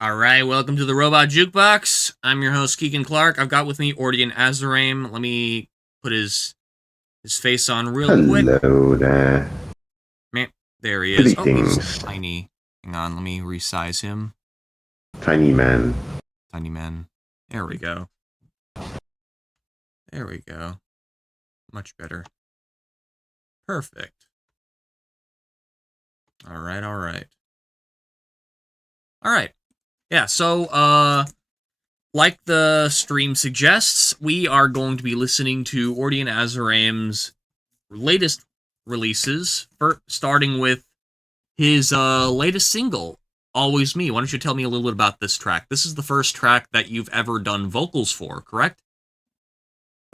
Alright, welcome to the Robot Jukebox. I'm your host, Keegan Clark. I've got with me Ordion Azureim. Let me put his face on real quick. Hello there. Man, there he is. Greetings. Oh, he's tiny. Hang on, let me resize him. Tiny man. Tiny man. There we go. There we go. Much better. Perfect. Alright. Alright. Yeah, so, like the stream suggests, we are going to be listening to Ordion Azureim's latest releases, starting with his latest single, Always Me. Why don't you tell me a little bit about this track? This is the first track that you've ever done vocals for, correct?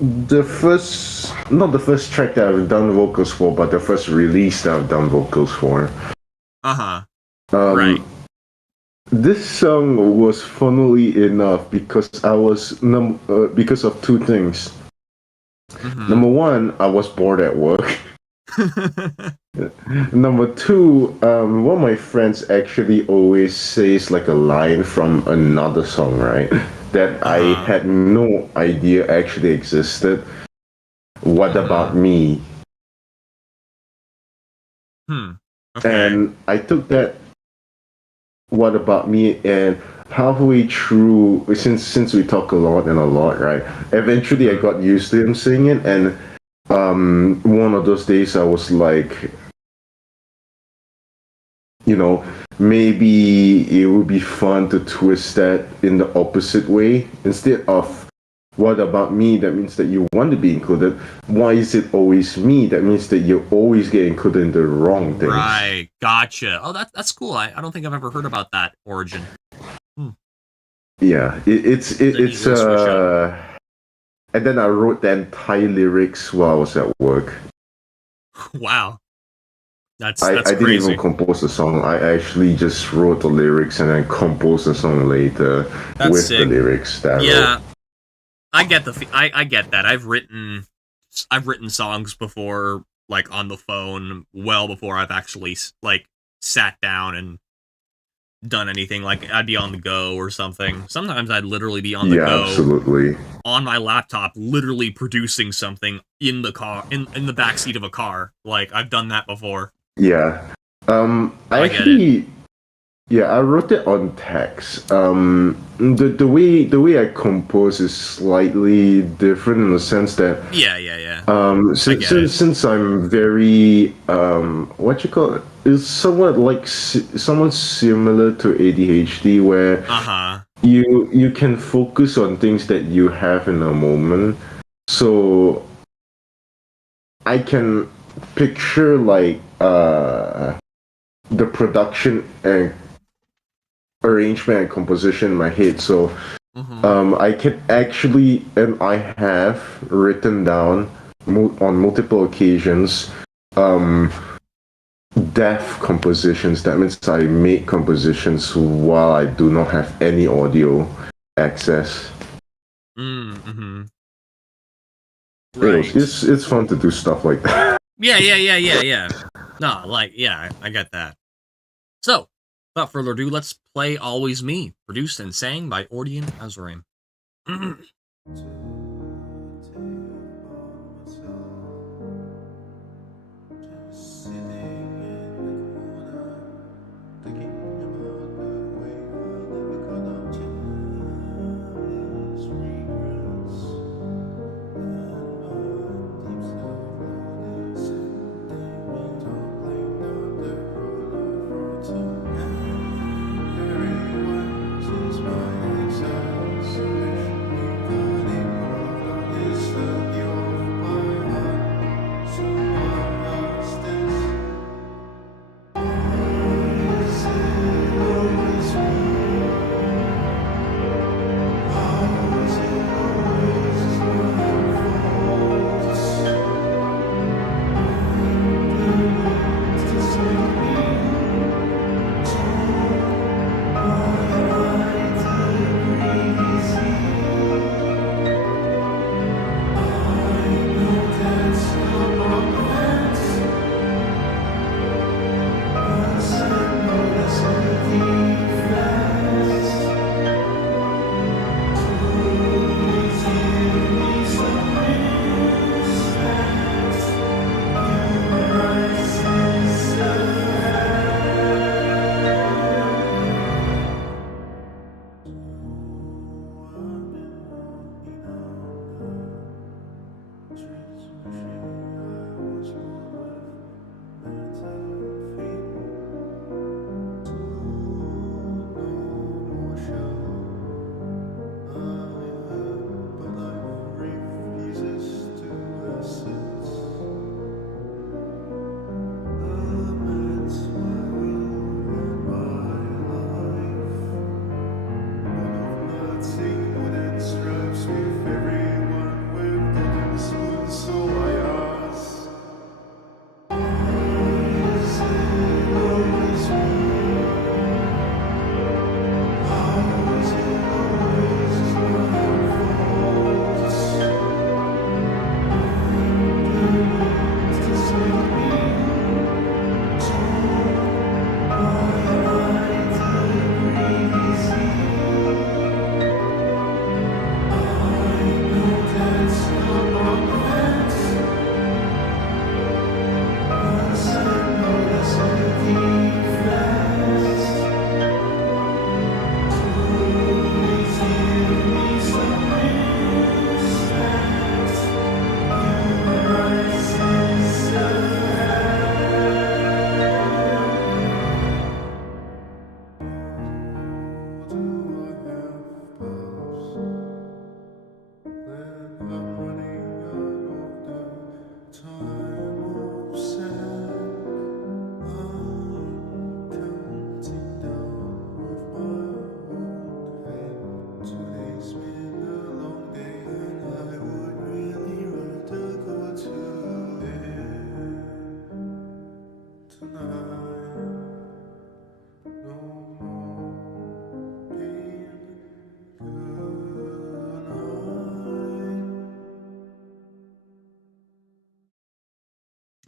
Not the first track that I've done vocals for, but the first release that I've done vocals for. Right. This song was, funnily enough, because I was because of two things. Mm-hmm. Number one, I was bored at work. Number two, one of my friends actually always says like a line from another song, right? That I had no idea actually existed. What about me? Okay. And I took that what about me, and halfway through, since we talk a lot and a lot, right? Eventually, I got used to him singing, and one of those days, I was like, maybe it would be fun to twist that in the opposite way. Instead of what about me, that means that you want to be included. Why is it always me? That means that you always get included in the wrong things. Right, gotcha. Oh, that's cool. I don't think I've ever heard about that origin. Yeah, it's and then I wrote the entire lyrics while I was at work. Wow. That's I crazy. didn't even compose the song. I actually just wrote the lyrics and then composed the song later with sick. the lyrics that I wrote. I get I get that. I've written songs before, like on the phone, well before I've actually like sat down and done anything. Like I'd be on the go or something. Sometimes I'd literally be on the go, absolutely, on my laptop, literally producing something in the car, in the backseat of a car. Like I've done that before. Yeah. I actually, I wrote it on text. The way I compose is slightly different in the sense that since I'm very what you call it is somewhat like somewhat similar to ADHD, where you can focus on things that you have in a moment. So I can picture like the production and arrangement and composition in my head. So I can actually, and I have written down on multiple occasions deaf compositions. That means I make compositions while I do not have any audio access. Right. It's fun to do stuff like that. Yeah. No, like, I get that. So, without further ado, let's play Always Me, produced and sang by Ordion Azureim.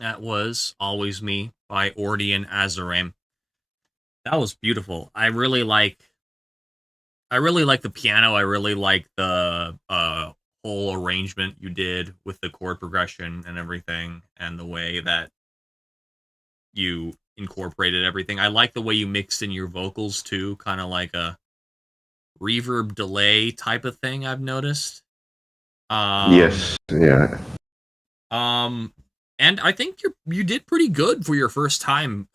That was Always Me by Ordion Azureim. That was beautiful. I really like the piano. I really like the whole arrangement you did with the chord progression and everything, and the way that you incorporated everything. I like the way you mixed in your vocals too, kind of like a reverb delay type of thing I've noticed. Yes, yeah. And I think you did pretty good for your first time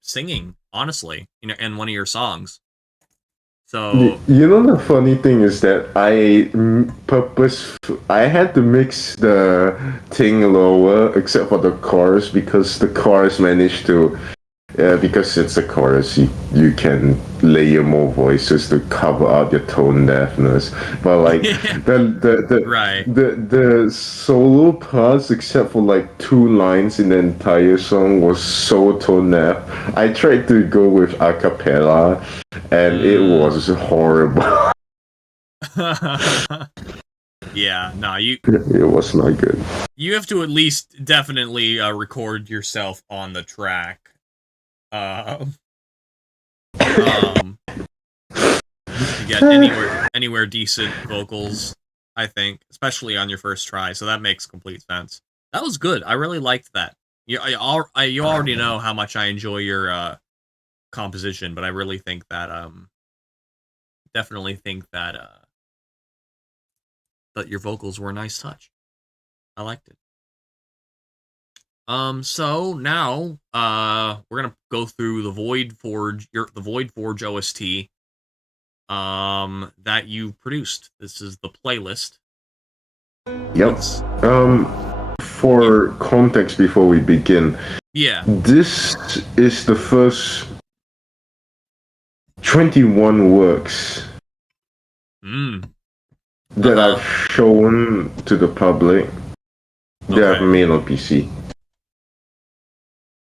singing, honestly, in one of your songs. So You know, the funny thing is that I had to mix the thing lower except for the chorus, because the chorus managed to, because it's a chorus, you can layer more voices to cover out your tone deafness. But like right. the solo parts, except for like 2 lines in the entire song, was so tone deaf. I tried to go with a cappella, and it was horrible. Yeah, no, It was not good. You have to at least definitely record yourself on the track. To get anywhere decent vocals, I think, especially on your first try. So that makes complete sense. That was good. I really liked that. You already know how much I enjoy your composition, but I really think that definitely think that that your vocals were a nice touch. I liked it. So now we're gonna go through the Void Forge OST that you produced. This is the playlist. Yep. For context before we begin, yeah, this is the first 21 works that I've shown to the public that I've made on PC.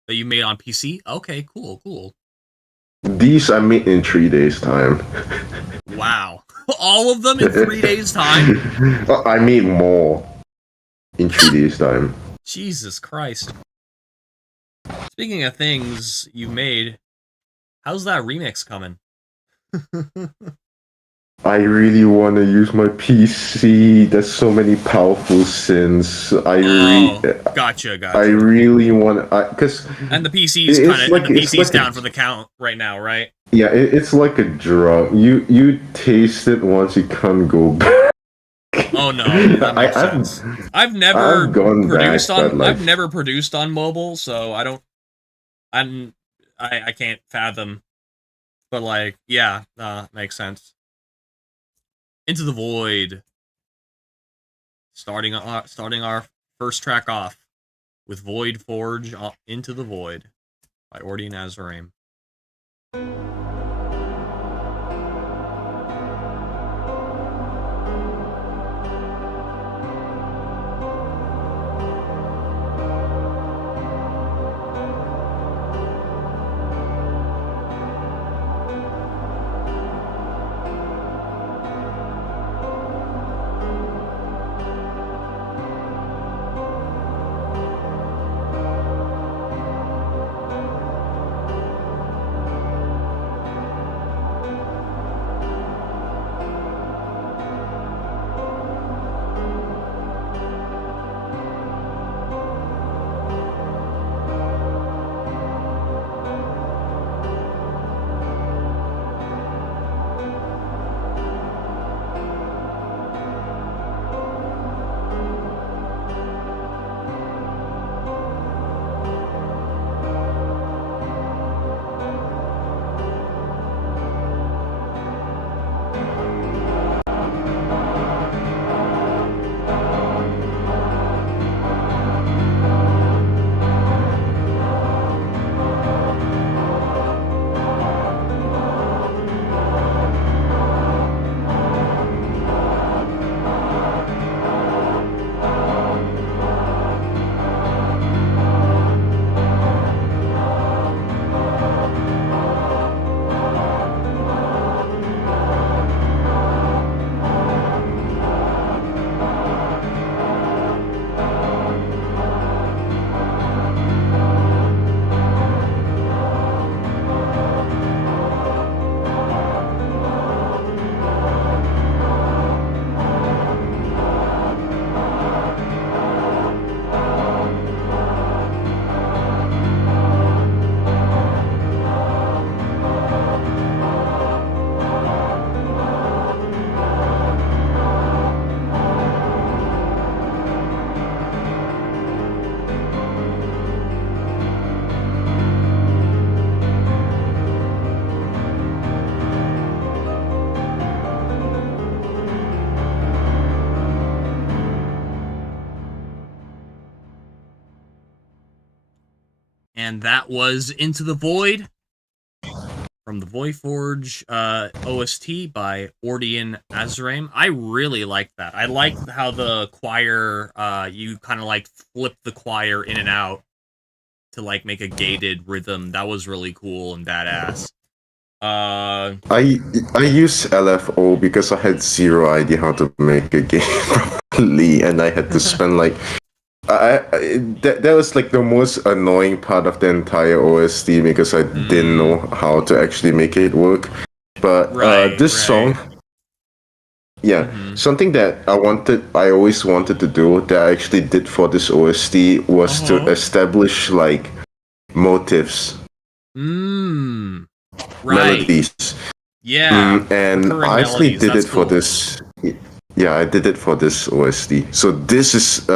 That you made on PC? Okay, cool. These I made in 3 days' time. Wow. All of them in 3 days' time? I made more in 3 days' time. Jesus Christ. Speaking of things you made, how's that remix coming? I really want to use my PC. There's so many powerful synths. Gotcha. I really want because and the PC's PC's down for the count right now, right? Yeah, it's like a drug. You taste it once, you can't go back. Oh no, that makes sense. I've never produced on mobile, so I can't fathom. But like, yeah, makes sense. Into the Void. Starting our first track off with Void Forge, Into the Void by Ordion Azureim. And that was Into the Void from the Voidforge OST by Ordion Azureim. I really liked that. I liked how the choir, you kind of like flip the choir in and out to like make a gated rhythm. That was really cool and badass. I use LFO because I had zero idea how to make a game properly, and I had to spend like that was like the most annoying part of the entire OST because I didn't know how to actually make it work. But this song, yeah, something that I always wanted to do that I actually did for this OST was to establish like motifs, melodies. Yeah, And I actually did it for this. Yeah, I did it for this OST. So this is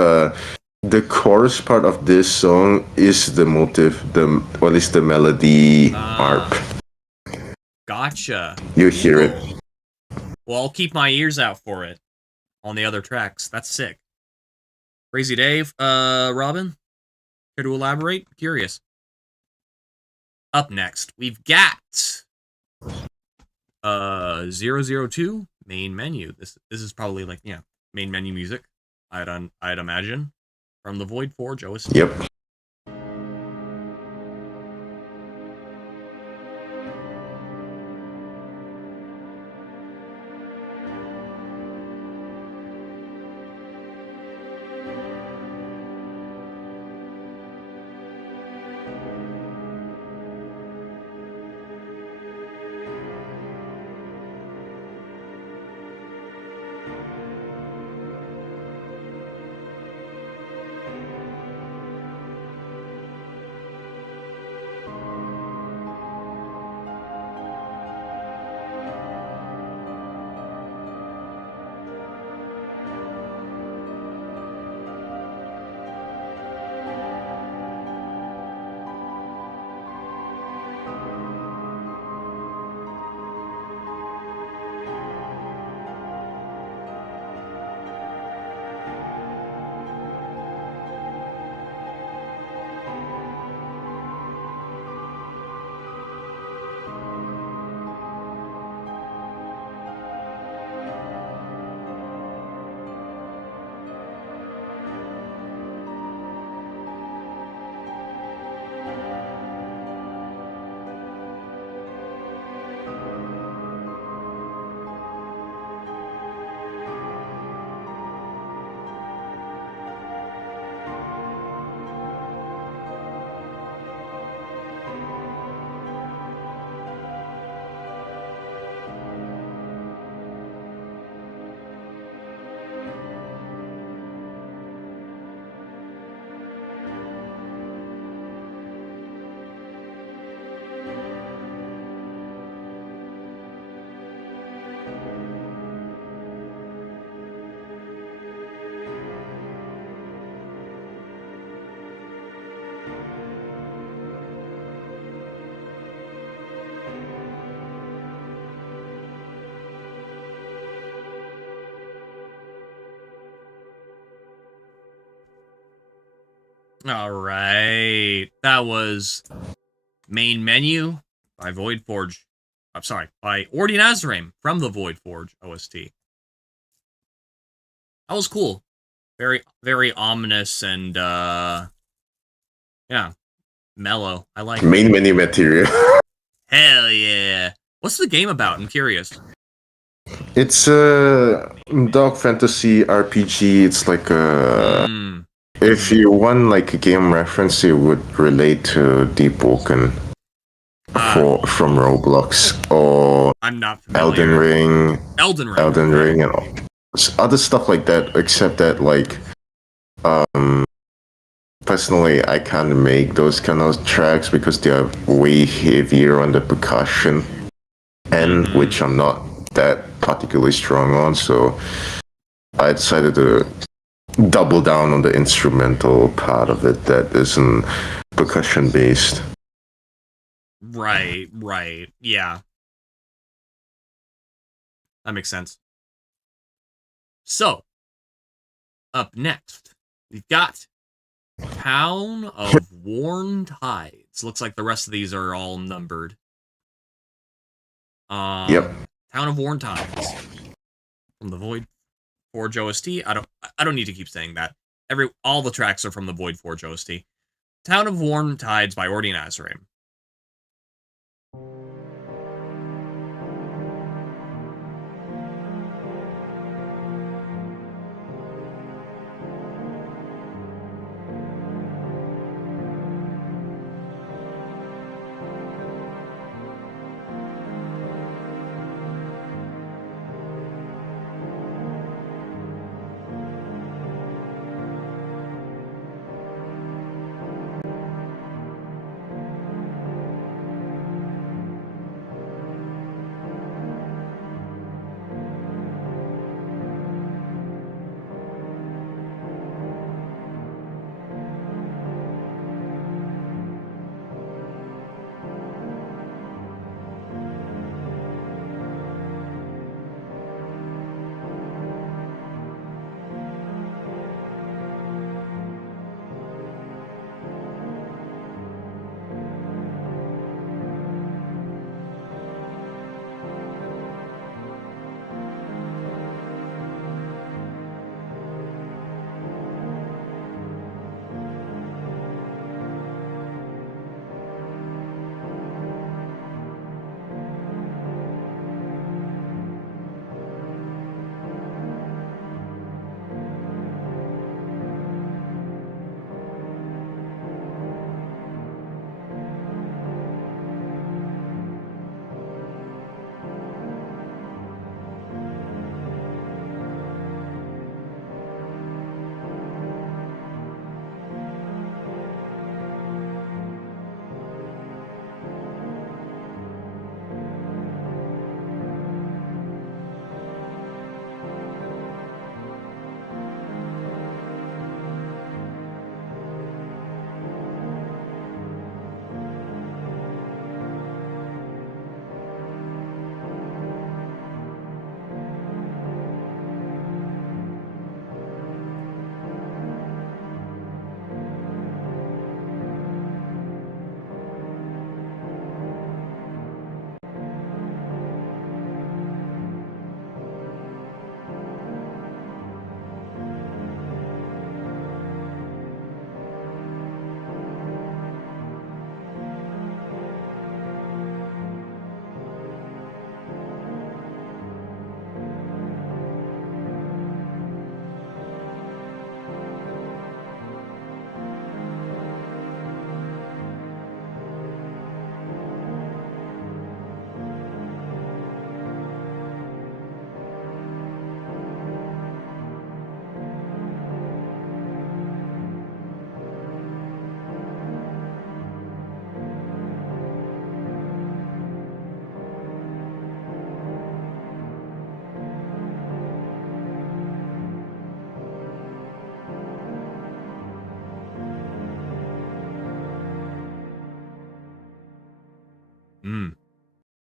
the chorus part of this song is the motive, or at least the melody arc. Gotcha. You hear it. Well, I'll keep my ears out for it on the other tracks. That's sick. Crazy Dave, Robin, care to elaborate? Curious. Up next, we've got 002 main menu. This is probably like main menu music. I'd imagine from the Voidforge OST. Yep. All right, that was main menu by Voidforge. I'm sorry, by Ordion Azureim from the Voidforge OST. That was cool. Very, very ominous and yeah, mellow. I like main menu material. Hell yeah. What's the game about? I'm curious. It's a dark fantasy RPG. It's like a if you want like a game reference, it would relate to Deep Woken from Roblox or I'm not familiar. Elden Ring, and all other stuff like that. Except that, like, personally, I can't make those kind of tracks because they are way heavier on the percussion, and which I'm not that particularly strong on. So I decided to double down on the instrumental part of it that isn't percussion based. Right. Yeah. That makes sense. So, up next, we've got Town of Worn Tides. Looks like the rest of these are all numbered. Yep. Town of Worn Tides from the Void Forge OST. I don't need to keep saying that. All the tracks are from the Void Forge OST. Town of Worn Tides by Ordion Azureim.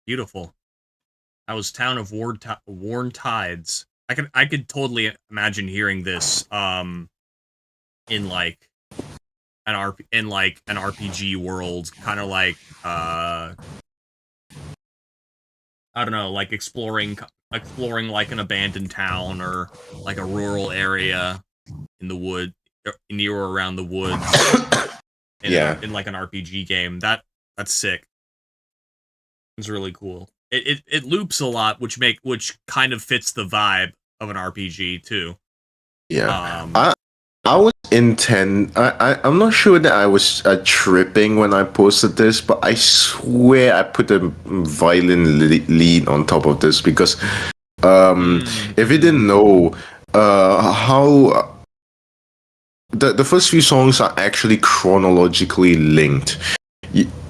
Beautiful. That was Town of Worn Tides. I could totally imagine hearing this in like an RPG world, kind of like I don't know, like exploring like an abandoned town or like a rural area in the wood, near or around the woods. In like an RPG game. That's sick. It's really cool. It loops a lot, which kind of fits the vibe of an RPG too. Yeah. I was I'm not sure that I was tripping when I posted this, but I swear I put a violin lead on top of this because if you didn't know how the first few songs are actually chronologically linked.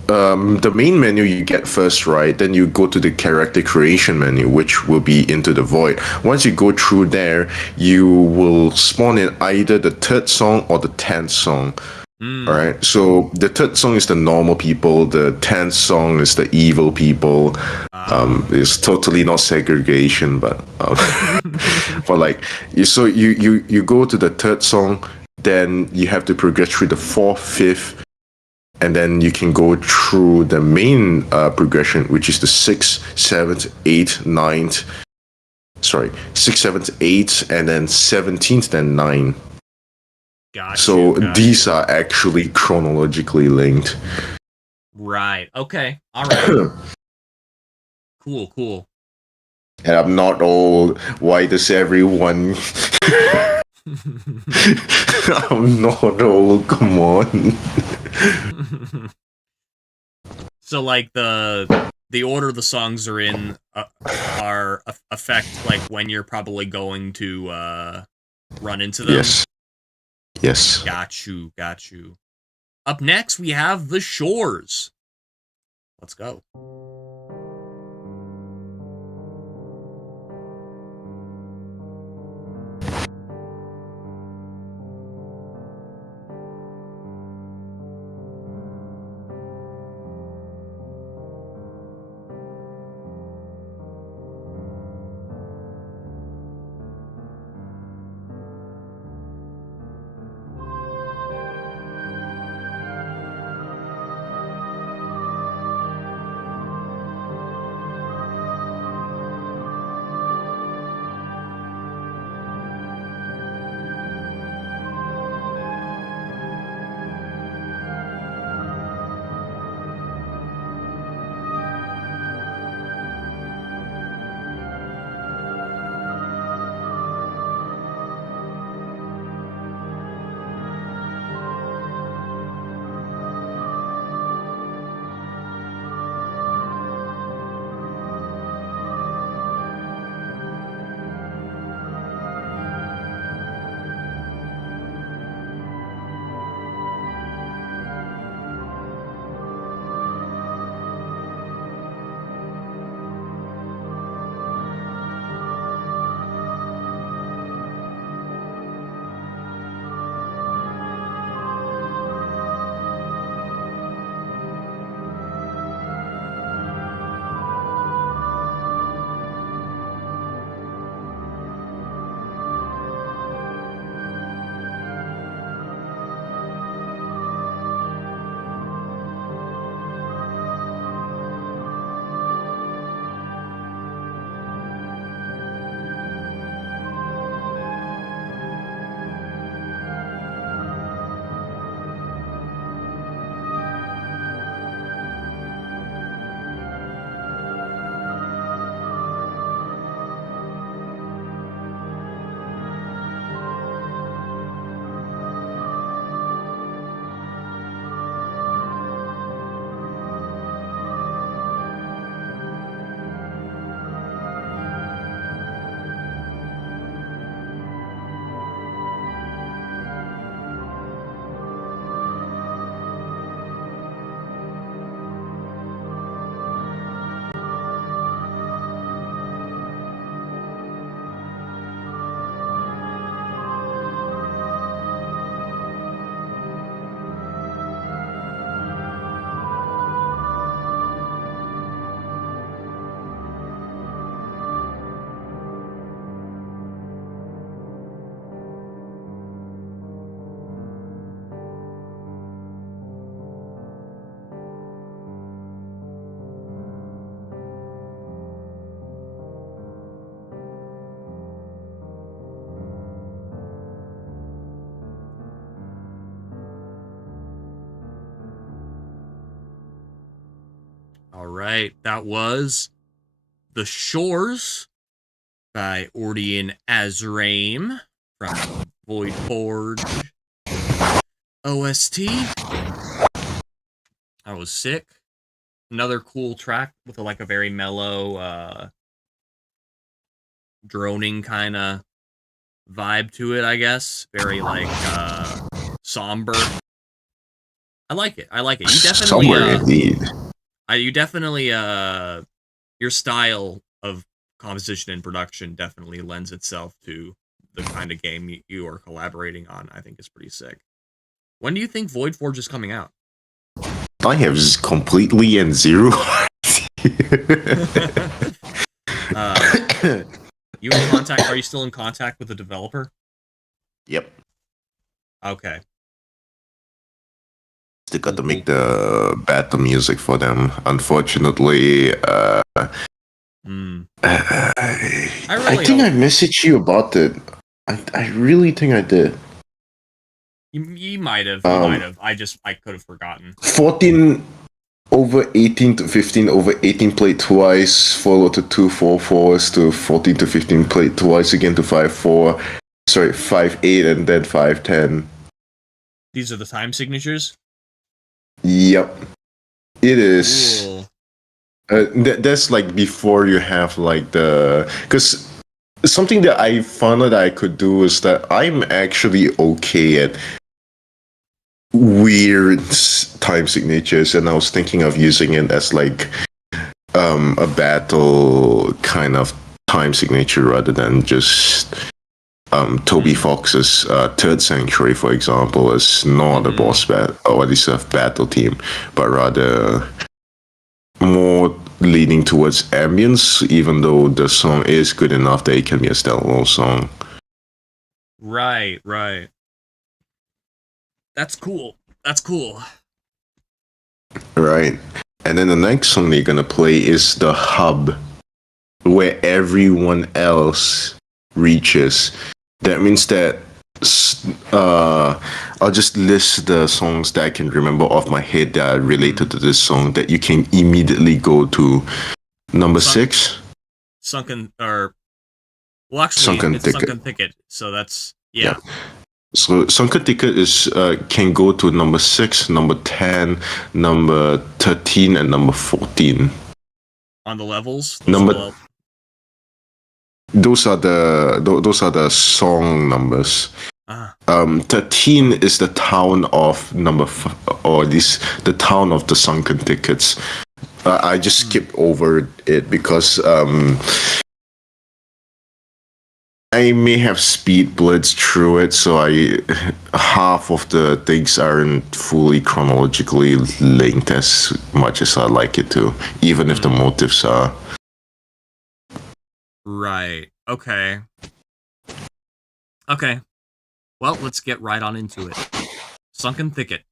The main menu you get first, right? Then you go to the character creation menu, which will be Into the Void. Once you go through there, you will spawn in either the third song or the 10th song. All right. So the third song is the normal people. The 10th song is the evil people. It's totally not segregation, but but like you go to the third song. then you have to progress through the 4th, 5th, and then you can go through the main progression, which is the 6th, 7th, 8th, 9th. Sorry, 6th, 7th, 8th, and then 17th, then 9. So these are actually chronologically linked. Right. Okay. All right. Cool. And I'm not old. Why does everyone... I'm not old. Come on. So, like, the order the songs are in are affect, like, when you're probably going to run into them? Yes. Got you. Up next, we have The Shores. Let's go. All right, that was The Shores by Ordion Azureim from Void Forge OST. That was sick. Another cool track with like a very mellow, droning kind of vibe to it, I guess. Very like somber. I like it. You definitely Somewhere indeed. You definitely your style of composition and production definitely lends itself to the kind of game you are collaborating on. I think is pretty sick. When do you think Void Forge is coming out? I have completely and zero. You in contact? Are you still in contact with the developer? Yep. They got to make the battle music for them. Unfortunately, I think I messaged you about it. I really think I did. You might have. You might have. I could have forgotten. 14 over 18 to 15 over 18 played twice, followed to 2-4-4s to 14 to 15 played twice again to 5-4. Sorry, 5-8 and then 5-10. These are the time signatures? Yep. It is. Cool. That's like before you have like the... Because something that I found out I could do is that I'm actually okay at weird time signatures, and I was thinking of using it as like a battle kind of time signature rather than just Toby Fox's Third Sanctuary, for example, is not a boss battle or at least a battle team, but rather more leaning towards ambience, even though the song is good enough that it can be a standalone song. Right. That's cool. Right. And then the next song they're gonna play is the hub, where everyone else reaches. That means that I'll just list the songs that I can remember off my head that are related to this song that you can immediately go to. Number 6. Sunken Thicket. Sunken Thicket. So that's yeah. So Sunken Ticket is can go to number 6, number 10, number 13, and number 14. On the levels? Those are the song numbers. 13 is the town of the town of the Sunken Tickets. I just skipped over it because I may have speed blitzed through it, so half of the things aren't fully chronologically linked as much as I like it to, even if the motives are. Right. Okay. Well, let's get right on into it. Sunken Thicket.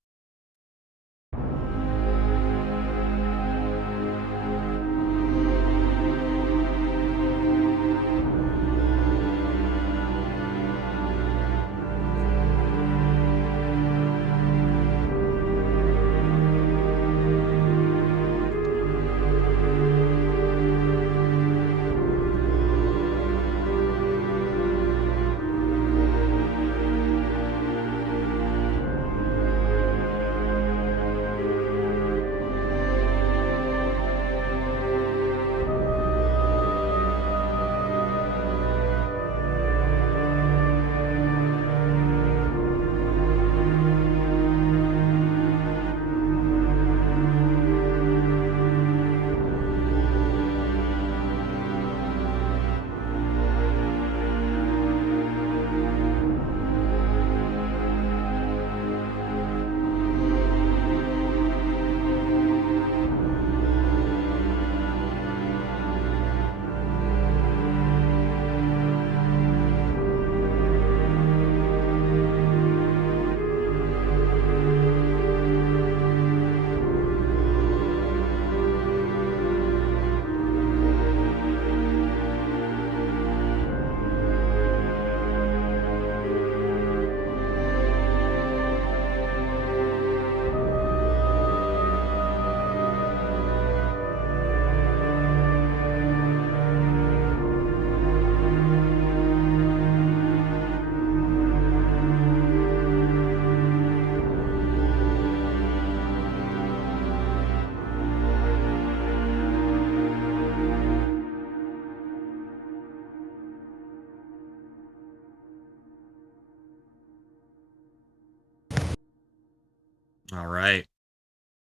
All right.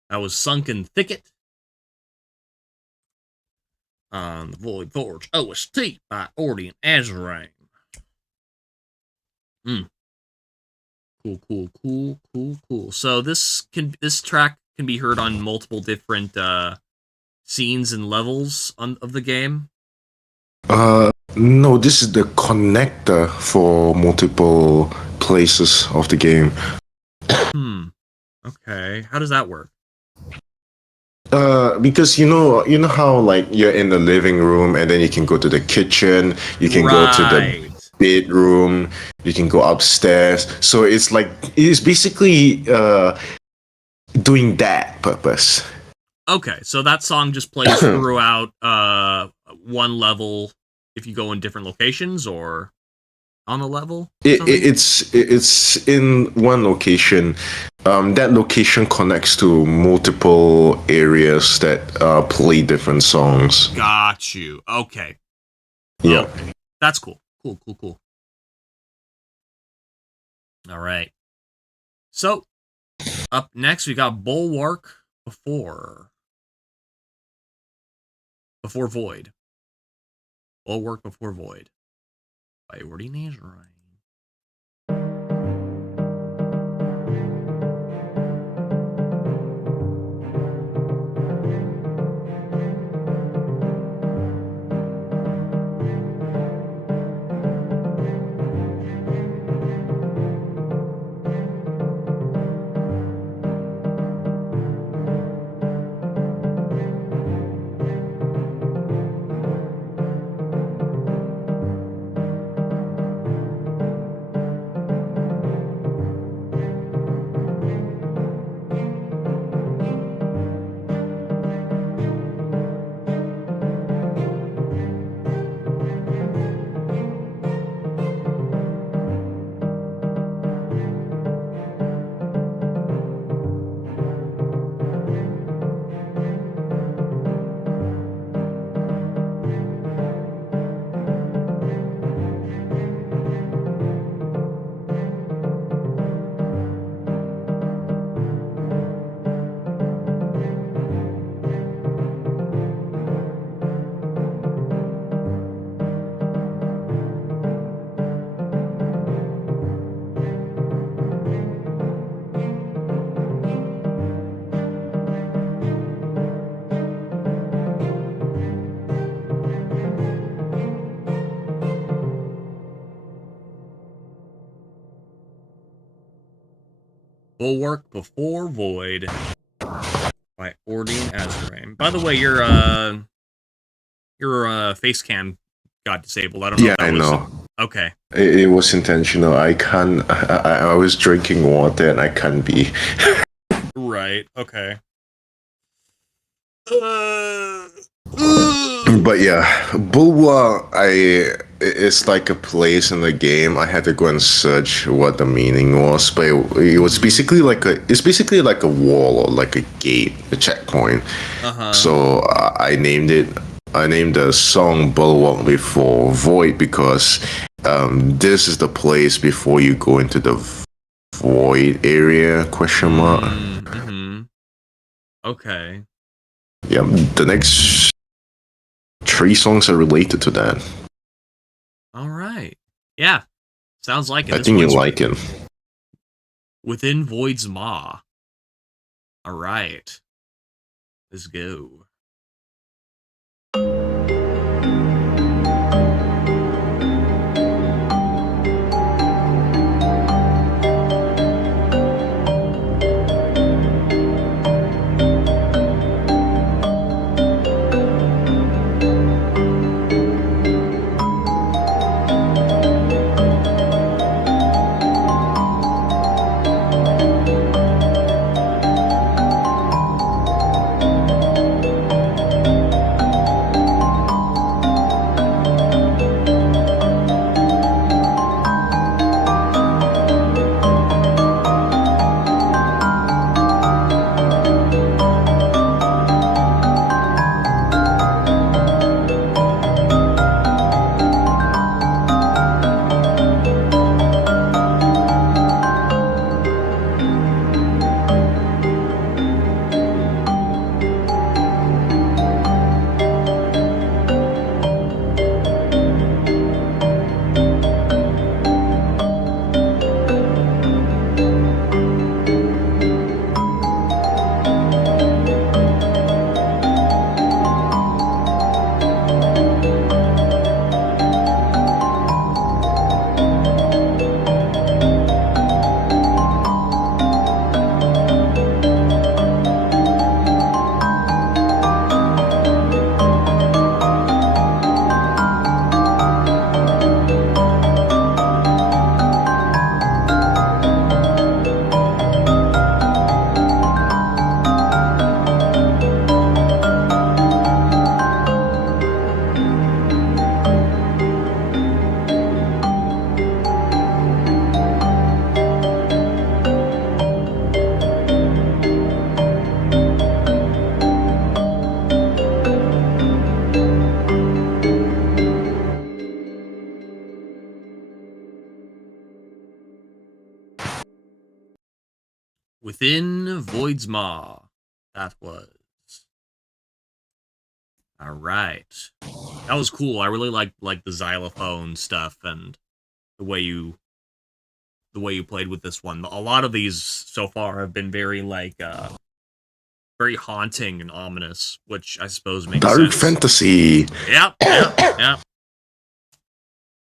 That was Sunken Thicket. On the Void Forge OST by Ordion Azureim. Cool. So this track can be heard on multiple different scenes and levels of the game. No, this is the connector for multiple places of the game. Okay. How does that work? Because you know how like you're in the living room and then you can go to the kitchen, you can go to the bedroom, you can go upstairs. So it's basically doing that purpose. Okay, so that song just plays throughout one level if you go in different locations or on a level? It's in one location. That location connects to multiple areas that play different songs. Got you. Okay. Yeah. Oh, that's cool. Cool. All right. So, up next we got Bulwark Before Void. Bulwark Before Void by Ordion Azureim. Bulwark Before Void by Ordion Azureim. By the way, your face cam got disabled. I don't know. Yeah, I know. Okay. It was intentional. I was drinking water and I can't be. Right. Okay. But yeah, Bulwark, it's like a place in the game. I had to go and search what the meaning was, but it was basically like a wall or like a gate, a checkpoint. So I named the song Bulwark Before Void because this is the place before you go into the void area, question mark. Okay. Yeah, the next 3 songs are related to that. All right. Yeah. Sounds like it. I think you like it. Within Void's Maw. All right. Let's go. Within Void's Maw. That was. Alright. That was cool. I really like the xylophone stuff and the way you played with this one. A lot of these so far have been very very haunting and ominous, which I suppose makes Dark sense. fantasy. Yep.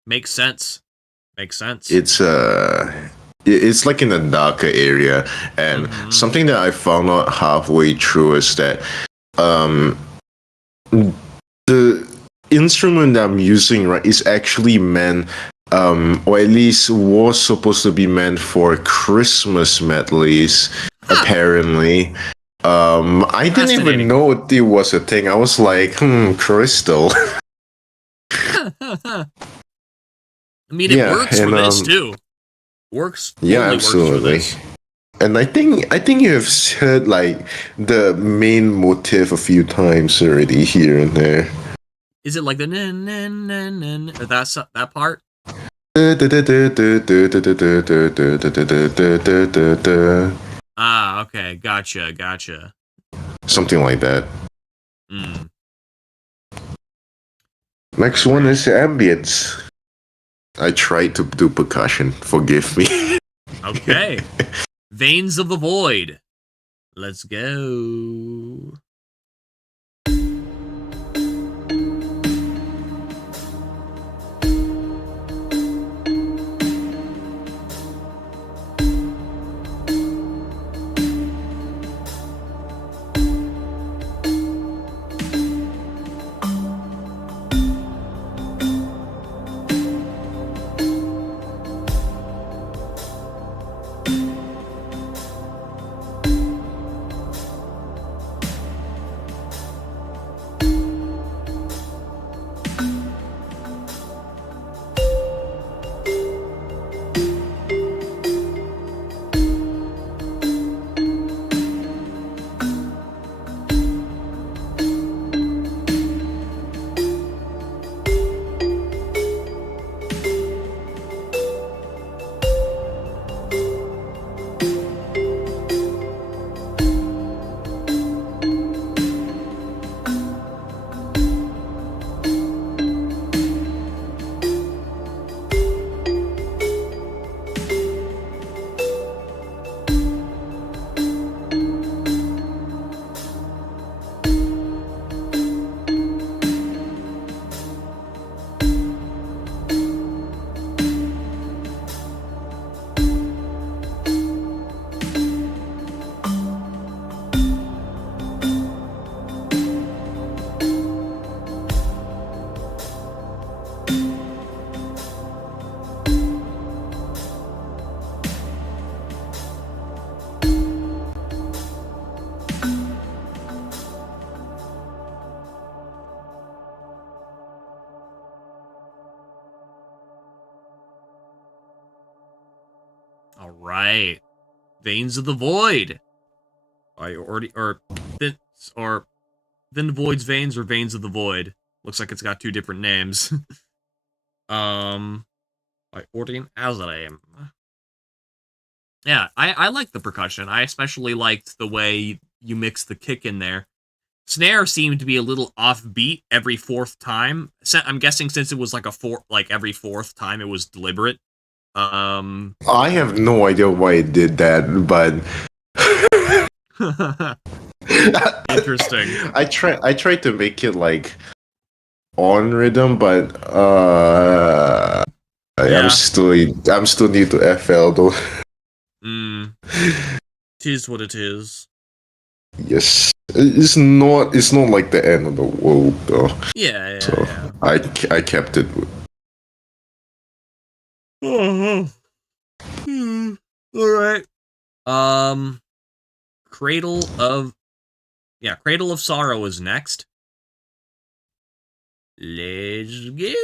Makes sense. It's like in a darker area, and something that I found out halfway through is that the instrument that I'm using, right, is actually meant, or at least was supposed to be meant for Christmas medleys, apparently. I didn't even know it was a thing. I was like, crystal. I mean, it works for this too. Works. Totally absolutely. Works for this. And I think you have heard like the main motif a few times already here and there. Is it like the that part? Ah, okay, gotcha. Something like that. Next one is ambience. I tried to do percussion. Forgive me. Okay. Veins of the Void. Let's go. All right. Veins of the Void. Then the Void's Veins or Veins of the Void. Looks like it's got two different names. By Ordion Azureim. Yeah, I like the percussion. I especially liked the way you mix the kick in there. Snare seemed to be a little offbeat every fourth time. I'm guessing since it was like every fourth time it was deliberate. I have no idea why it did that, but interesting. I tried to make it like on rhythm, but I'm still new to FL though. Tis what it is. Yes, it's not like the end of the world though. Yeah. I kept it. All right. Cradle of Sorrow is next. Let's go.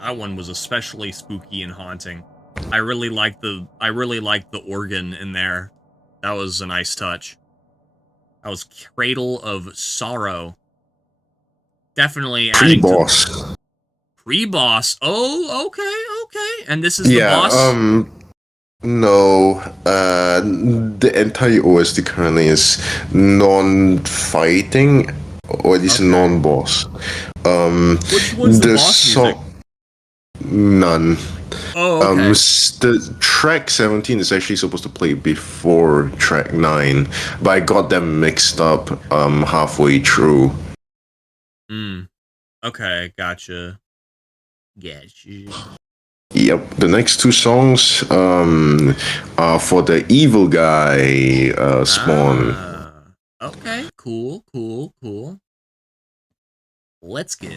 That one was especially spooky and haunting. I really liked the organ in there. That was a nice touch. That was Cradle of Sorrow. Definitely adding Pre-boss. to pre-boss. Oh, okay. And this is the boss. No. The entire OST currently is non-fighting, or at least non-boss. Which one's the boss music? None. Oh, okay. The track 17 is actually supposed to play before track 9, but I got them mixed up halfway through. Okay, gotcha. Yep. The next two songs are for the evil guy spawn. Okay, cool. Let's go.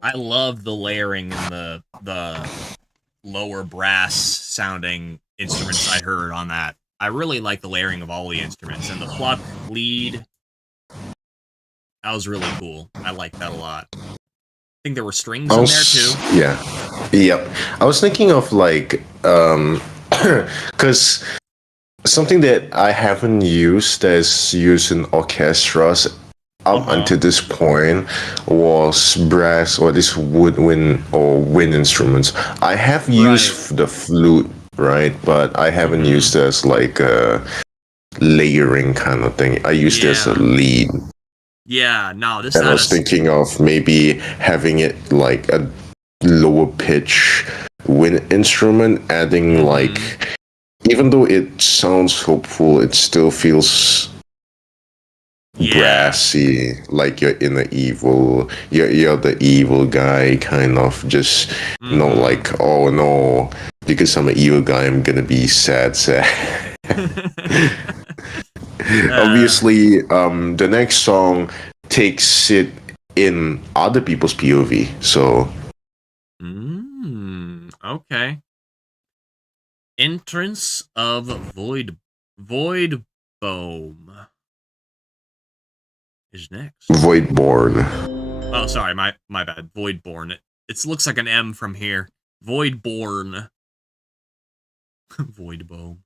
I love the layering in the lower brass sounding instruments I heard on that. I really like the layering of all the instruments, and the pluck lead. That was really cool. I like that a lot. I think there were strings in there too. Yeah. Yep. I was thinking of like because something that I haven't used that's used in orchestras up until this point was brass or this woodwind or wind instruments. I have used the flute, right? But I haven't used it as like a layering kind of thing. I used it as a lead. Yeah, no, this. And I was thinking of maybe having it like a lower pitch wind instrument, adding like, even though it sounds hopeful, it still feels brassy, like you're in the evil, you're the evil guy, kind of, just not like, oh no, because I'm an evil guy, I'm gonna be sad. Obviously, the next song takes it in other people's POV, so. Okay. Entrance of Void Boom is next. Voidborn. Oh, sorry, my bad. Voidborn. It looks like an M from here. Voidborn. Voidboom.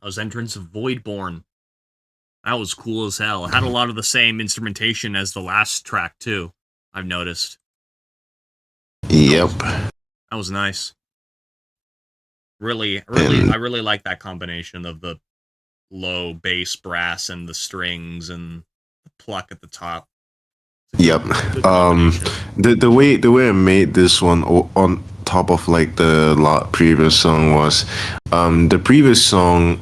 That was Entrance of Voidborn. That was cool as hell. It had a lot of the same instrumentation as the last track too. I've noticed. Yep. That was nice. Really, And I really like that combination of the low bass brass and the strings and the pluck at the top. yep. Good combination. The way I made this one on top of like the previous song was, the previous song,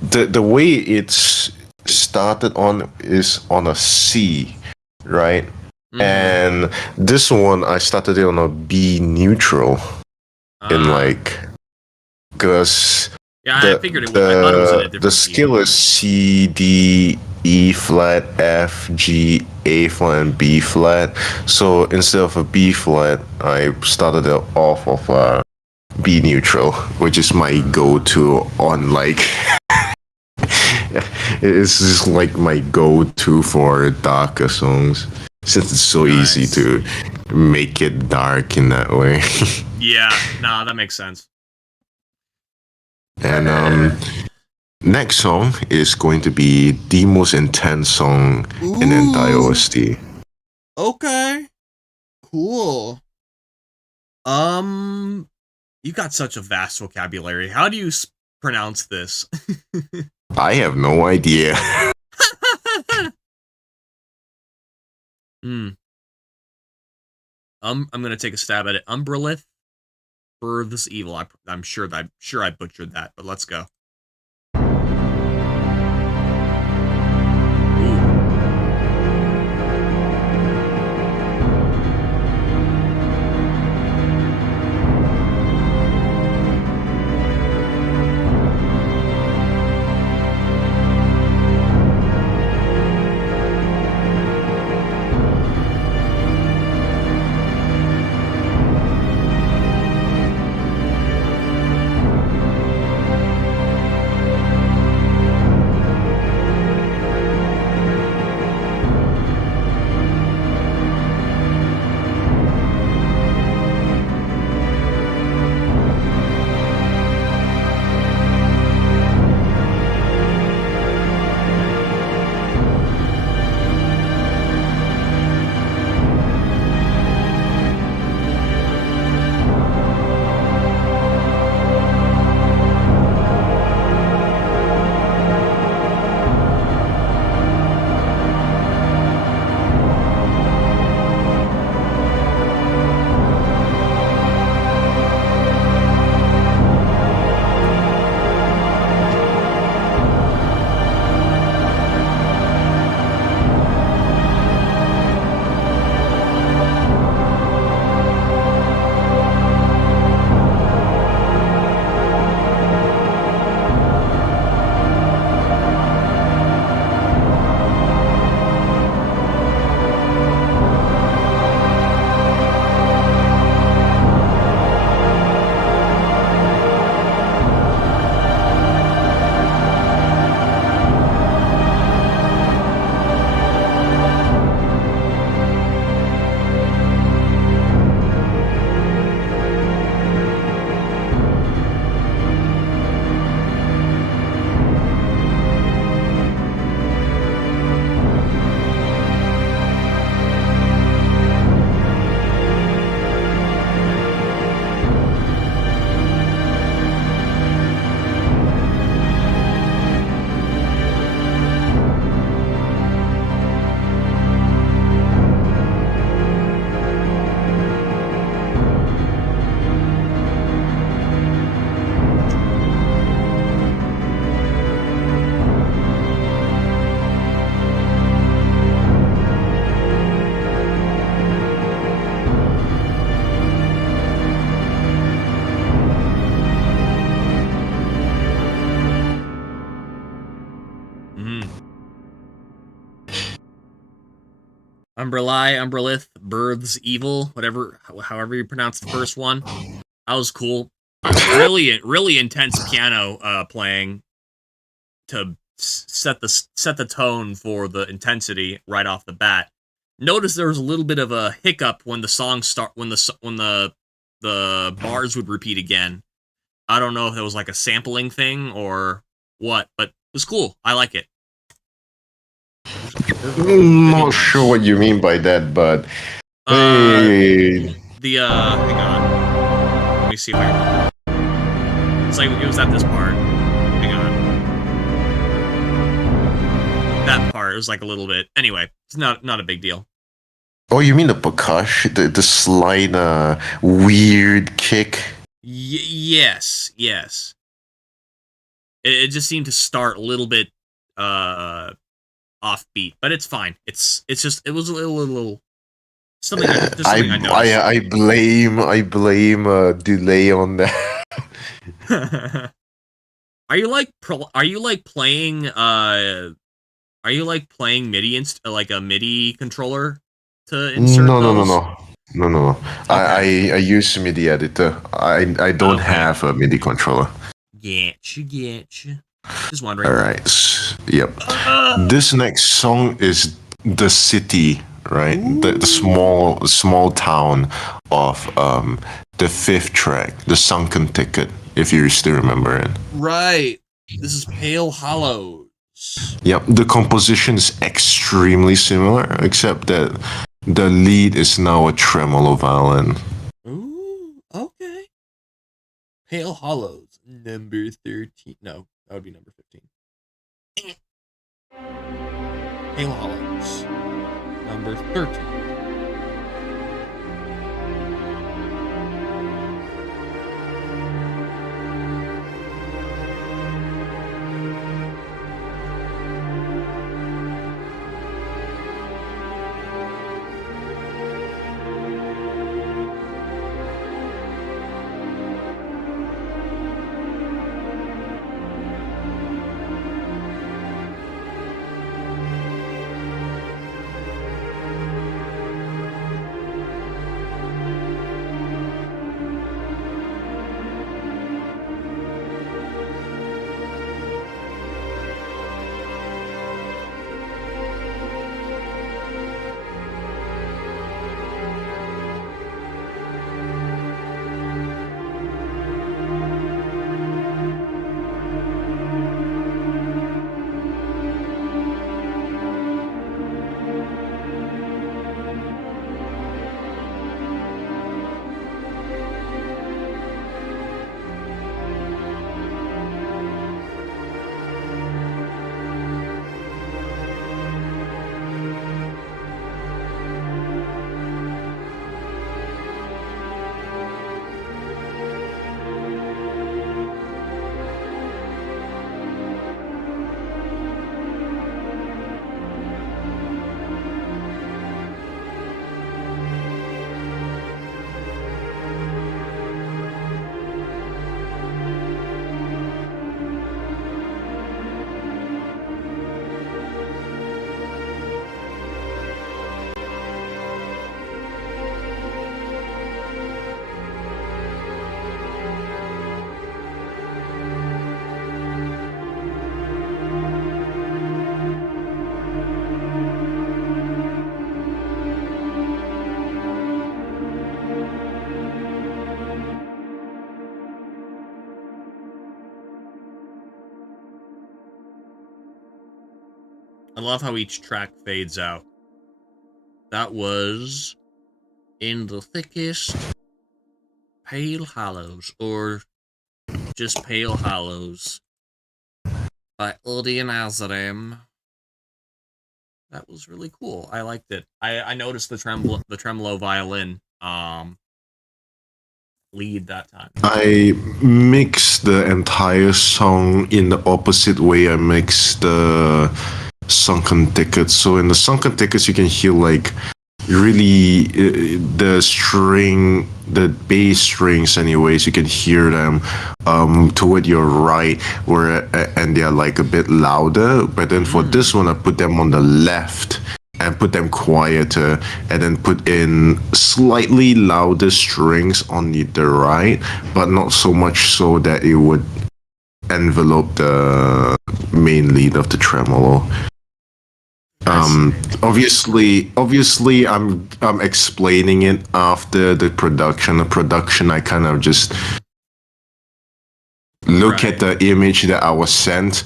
the way it's started on is on a C, right? And this one I started it on a B neutral, in like, because yeah, I figured it was. I thought it was in a different the scale is C, D, E flat, F, G, A flat, and B flat. So instead of a B flat, I started it off of a B neutral, which is my go-to on like. It's just like my go-to for darker songs, since it's so easy to make it dark in that way. Yeah, nah, that makes sense. And next song is going to be the most intense song in the entire OST. Okay. Cool. You got such a vast vocabulary. How do you pronounce this? I have no idea. I'm gonna take a stab at it. Umbrelith Births Evil. I'm sure I butchered that, but let's go. Umbrelith, Births Evil, however you pronounce the first one. That was cool. Really intense piano playing to set the tone for the intensity right off the bat. Notice there was a little bit of a hiccup when the song when the bars would repeat again. I don't know if it was like a sampling thing or what, but it was cool. I like it. Not sure what you mean by that, but hey. Hang on. Let me see if I can. It's like it was at this part. Hang on. That part was like a little bit. Anyway, it's not a big deal. Oh, you mean the percussion, the slight weird kick? Yes. It just seemed to start a little bit offbeat, but it's fine. It was a little something I noticed. I blame delay on that. Are you like playing MIDI like a MIDI controller to insert those? No. Okay. I use MIDI editor. I don't have a MIDI controller. Getcha. Just wondering. All right. Yep. This next song is The City, right? The small town of the fifth track, The Sunken Ticket, if you still remember it. Right. This is Pale Hollows. Yep. The composition is extremely similar, except that the lead is now a tremolo violin. Ooh, okay. Pale Hollows, number 13. No, that would be number 15. Pale Hollows, number 13. I love how each track fades out. That was In the Thickest Pale Hollows, or just Pale Hollows, by Ordion Azureim. That was really cool. I liked it. I noticed the tremolo violin lead that time. I mix the entire song in the opposite way I mix the Sunken Tickets. So in the Sunken Tickets, you can hear like really the bass strings anyways, you can hear them toward your right, where and they're like a bit louder. But then for this one, I put them on the left and put them quieter, and then put in slightly louder strings on the right, but not so much so that it would envelope the main lead of the tremolo. Obviously, I'm explaining it after the production. The production, I kind of just look at the image that I was sent,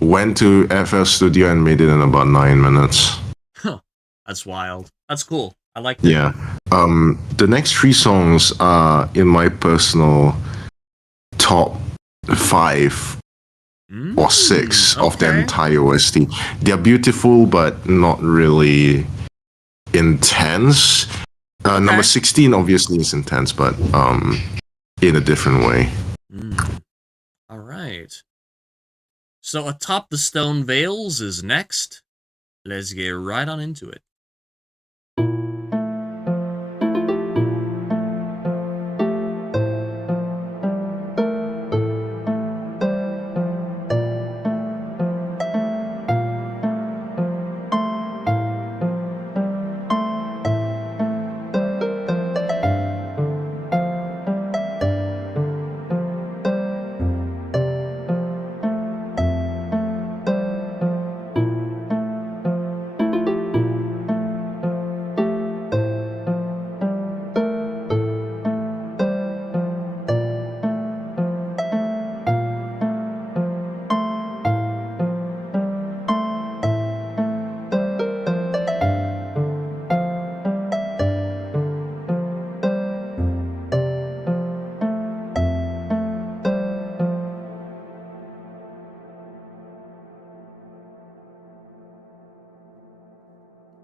went to FL Studio and made it in about 9 minutes. Huh. That's wild. That's cool. I like that. Yeah. The next 3 songs are in my personal top 5 or 6 of the entire OST. They're beautiful, but not really intense. Number 16 obviously is intense, but in a different way. All right. So Atop the Stone Veils is next. Let's get right on into it.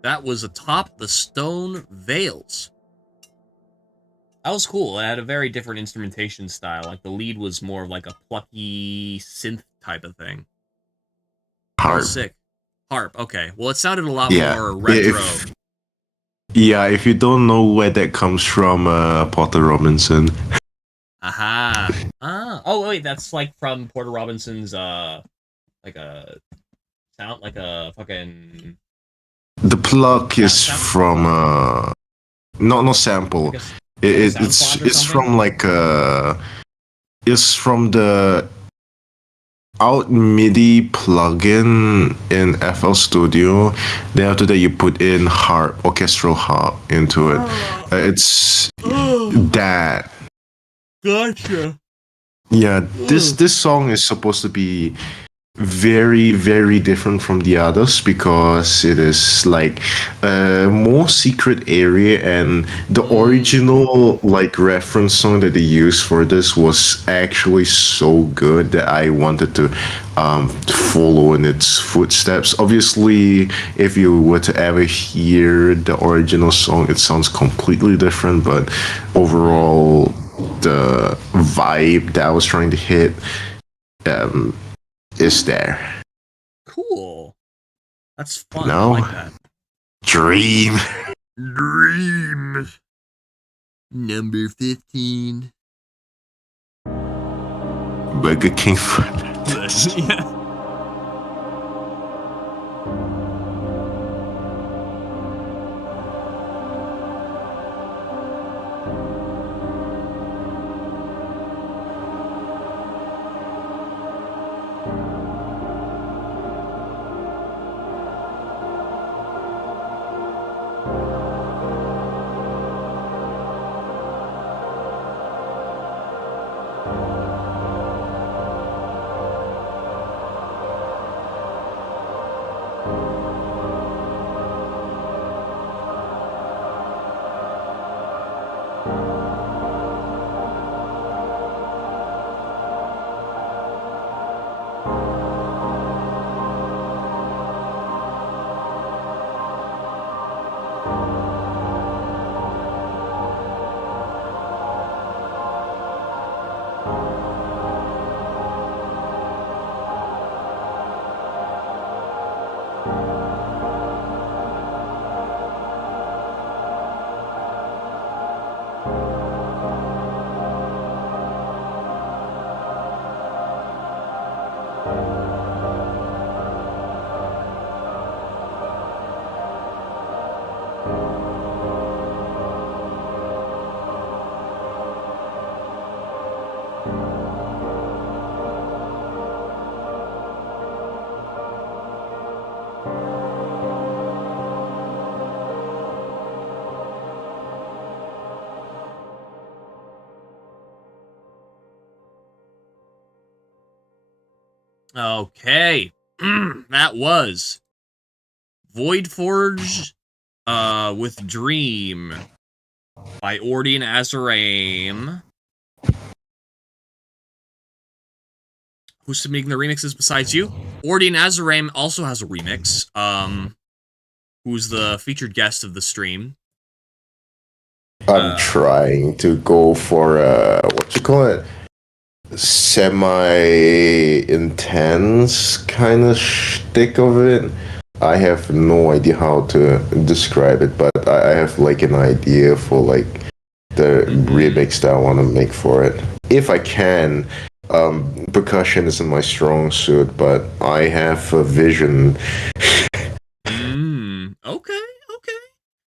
That was Atop the Stone Veils. That was cool. It had a very different instrumentation style. Like, the lead was more of like a plucky synth type of thing. Harp. Sick. Harp, okay. Well, it sounded a lot more retro. If you don't know where that comes from, Porter Robinson. Aha. Oh, wait, that's like from Porter Robinson's, like a sound, like a fucking... The plug is from, no sample. It's from like it's from the out MIDI plugin in FL Studio. Then after that you put in harp, orchestral harp into it. It's that. Gotcha. Yeah, this song is supposed to be very, very different from the others because it is like a more secret area, and the original like reference song that they used for this was actually so good that I wanted to follow in its footsteps. Obviously, if you were to ever hear the original song, it sounds completely different, but overall the vibe that I was trying to hit is there. Cool. That's fun. No. I like that. Dream. Number 15. Burger King food. Yeah. Okay. That was Voidforge with Dream by Ordion Azureim. Who's submitting the remixes besides you? Ordion Azureim also has a remix. Who's the featured guest of the stream. I'm trying to go for what you call it, semi-intense kind of shtick of it. I have no idea how to describe it, but I have like an idea for like the remix that I want to make for it. If I can, percussion isn't my strong suit, but I have a vision. Okay.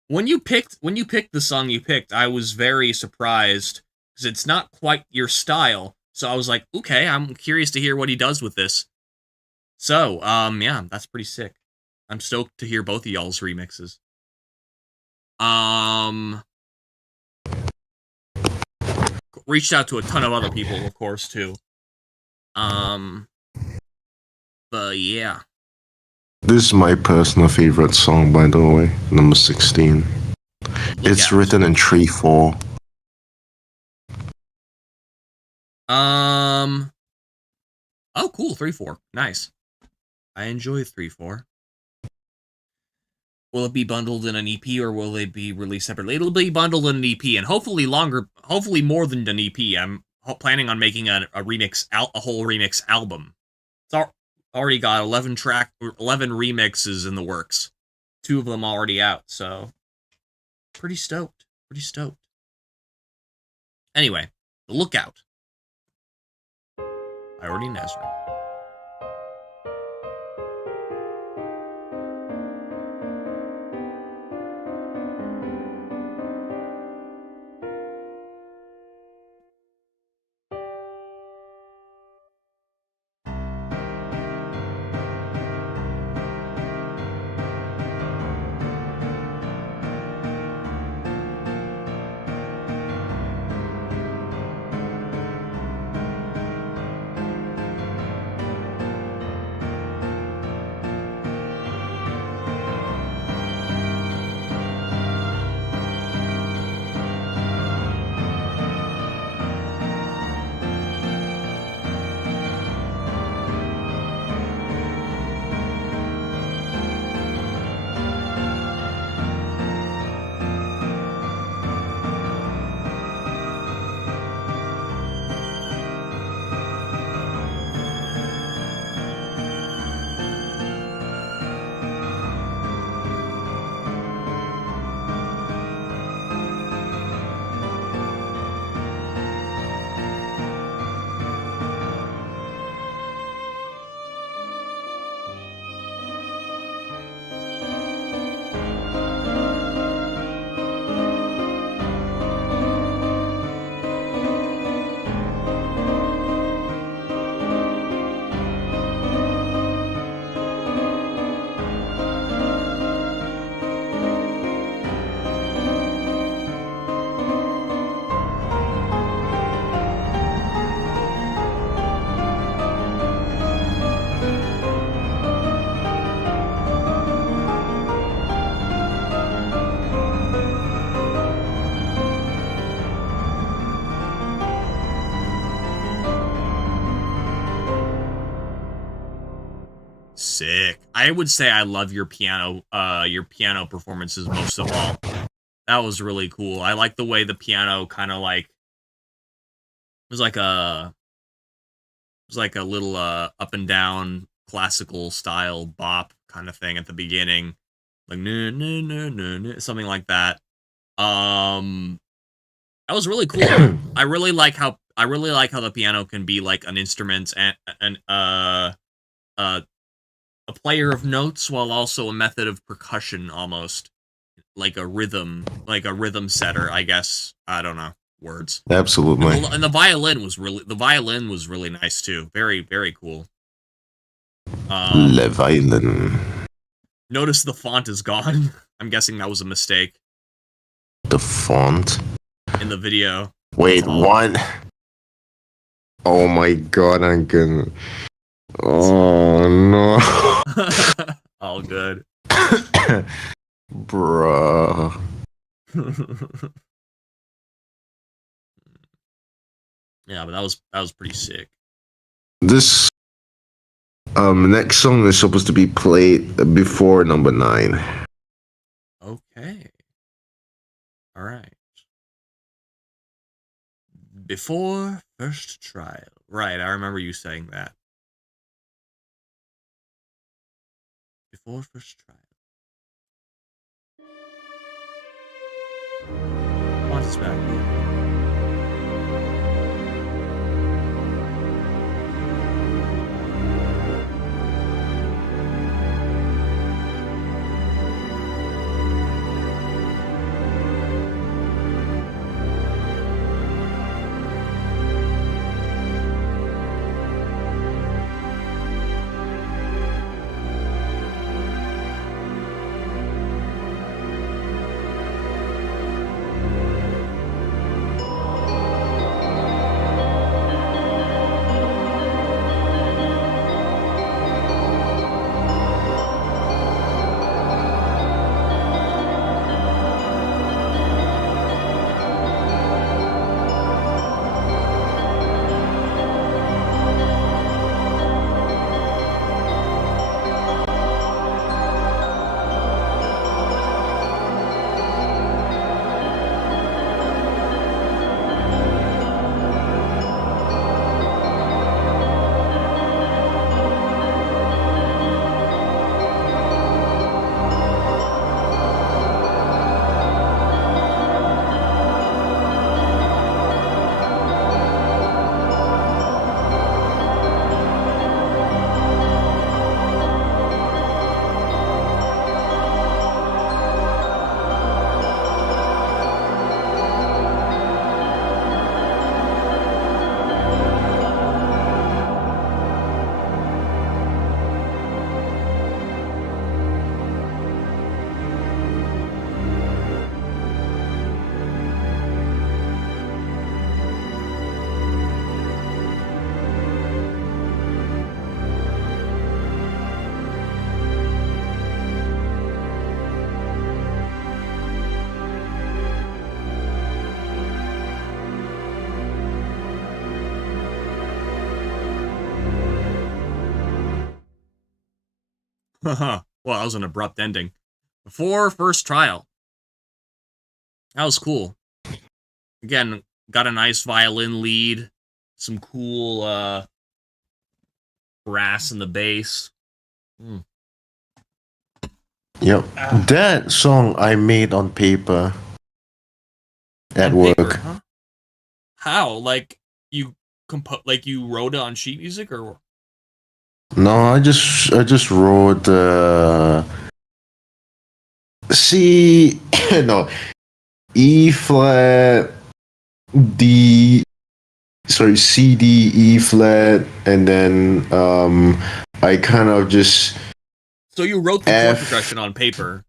When you picked the song you picked, I was very surprised because it's not quite your style. So I was like, okay, I'm curious to hear what he does with this. So, yeah, that's pretty sick. I'm stoked to hear both of y'all's remixes. Reached out to a ton of other people, of course, too. But yeah. This is my personal favorite song, by the way, number 16. It's written in 3/4. Oh, cool, 3/4. Nice. I enjoy 3/4. Will it be bundled in an EP or will it be released separately? It'll be bundled in an EP and hopefully more than an EP. I'm planning on making a whole remix album. It's already got 11 remixes in the works. 2 of them already out, so pretty stoked. Anyway, The Lookout by Ordion Azureim. Sick. I would say I love your piano performances most of all. That was really cool. I like the way the piano kind of like was like a little up and down classical style bop kind of thing at the beginning, like something like that. That was really cool. I really like how the piano can be like an instrument and a player of notes while also a method of percussion, almost like a rhythm setter, I guess. I don't know words. Absolutely. And the violin was really nice too. Very, very cool. Le violin. Notice the font is gone. I'm guessing that was a mistake. The font in the video. Wait, what? Oh my god, I'm gonna. Oh no. All good. Bruh. Yeah, but that was pretty sick. This next song is supposed to be played before number 9. Okay. All right. Before first trial. Right, I remember you saying that. Before first trial. What's back here? Well, that was an abrupt ending. Before first trial. That was cool. Again, got a nice violin lead, some cool brass in the bass. Yep. That song I made on paper at On work. paper, huh? How? Like you you wrote it on sheet music or No, I just wrote C no E flat D sorry C D E flat and then I kind of just so you wrote the chord F. progression on paper.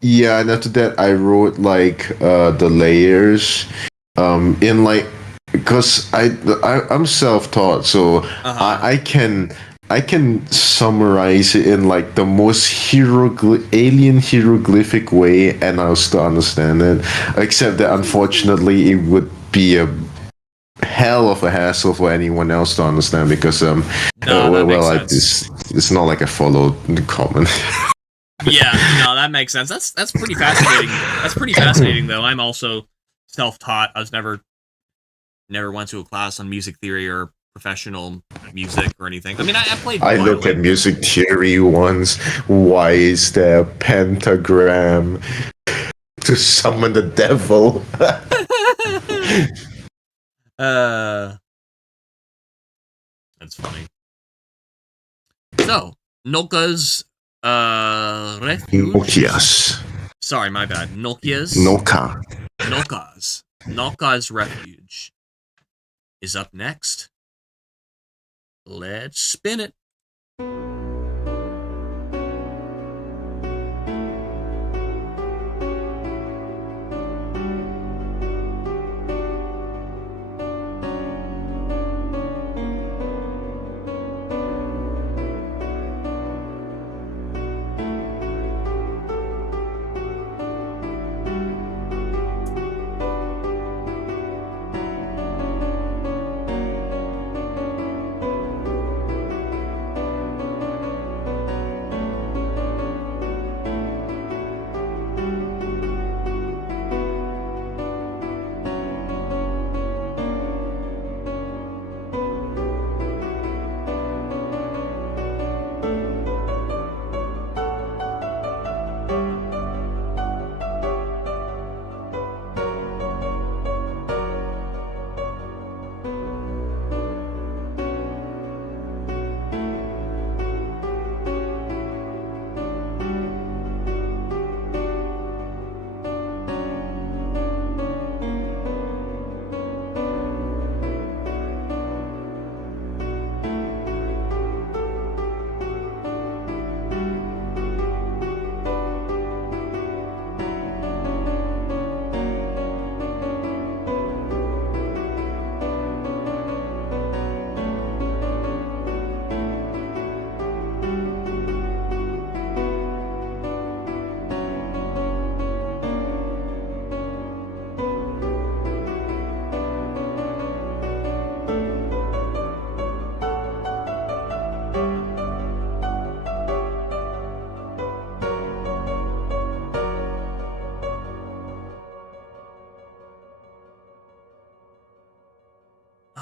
Yeah, and after that I wrote like the layers in like because I'm self-taught, so Uh-huh. I can summarize it in like the most alien hieroglyphic way, and I'll still understand it. Except that unfortunately, it would be a hell of a hassle for anyone else to understand because No, that makes sense. it's not like I followed the common. Yeah, no, that makes sense. That's pretty fascinating. That's pretty fascinating though. I'm also self-taught. I was never went to a class on music theory or professional music or anything. I mean, I played I look at violin. music theory once. Why is there a pentagram to summon the devil? That's funny. So, Nolka's refuge. Nokias. Sorry, my bad. Nolka's refuge is up next. Let's spin it.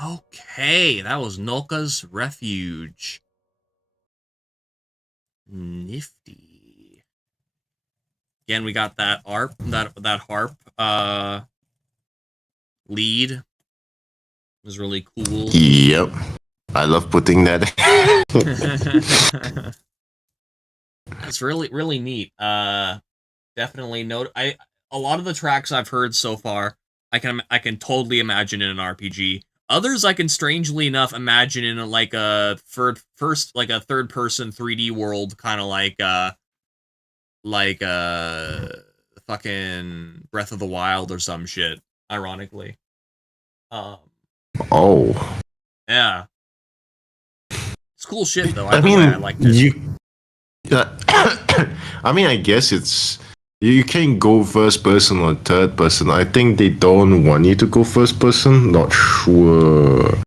Okay, that was Nolka's Refuge. Nifty. Again, we got that harp, lead. It was really cool. Yep. I love putting that. It's really neat. Definitely note. A lot of the tracks I've heard so far, I can totally imagine in an RPG. Others I can strangely enough imagine in like a third person 3D world, kind of like fucking Breath of the Wild or some shit. Ironically, Oh. yeah, it's cool shit though. I mean, I liked it. you. I mean, I guess it's you can go first person or third person. I think they don't want you to go first person. Not sure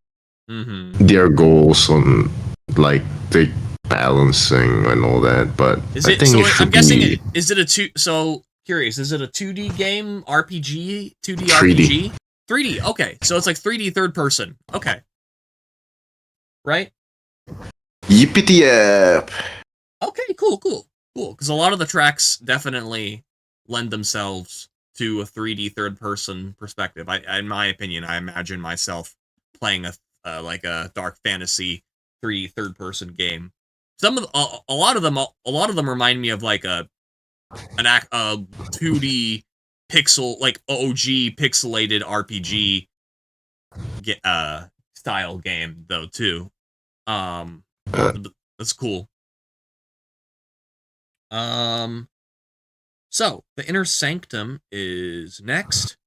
their goals on like the balancing and all that, but I think it should I'm guessing be. Is it a two? So curious. Is it a 2D game RPG? 2D 3D. RPG? 3D. Okay, so it's like 3D third person. Okay, right? Yippity yap! Okay, cool. Because a lot of the tracks definitely lend themselves to a 3D third person perspective. In my opinion, I imagine myself playing like a dark fantasy 3D third person game. Some of a lot of them remind me of like a 2D pixel, like OG pixelated RPG style game though too. That's cool. So the Inner Sanctum is next.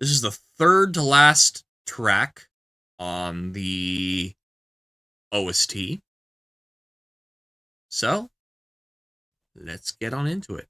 This is the third to last track on the OST. So let's get on into it.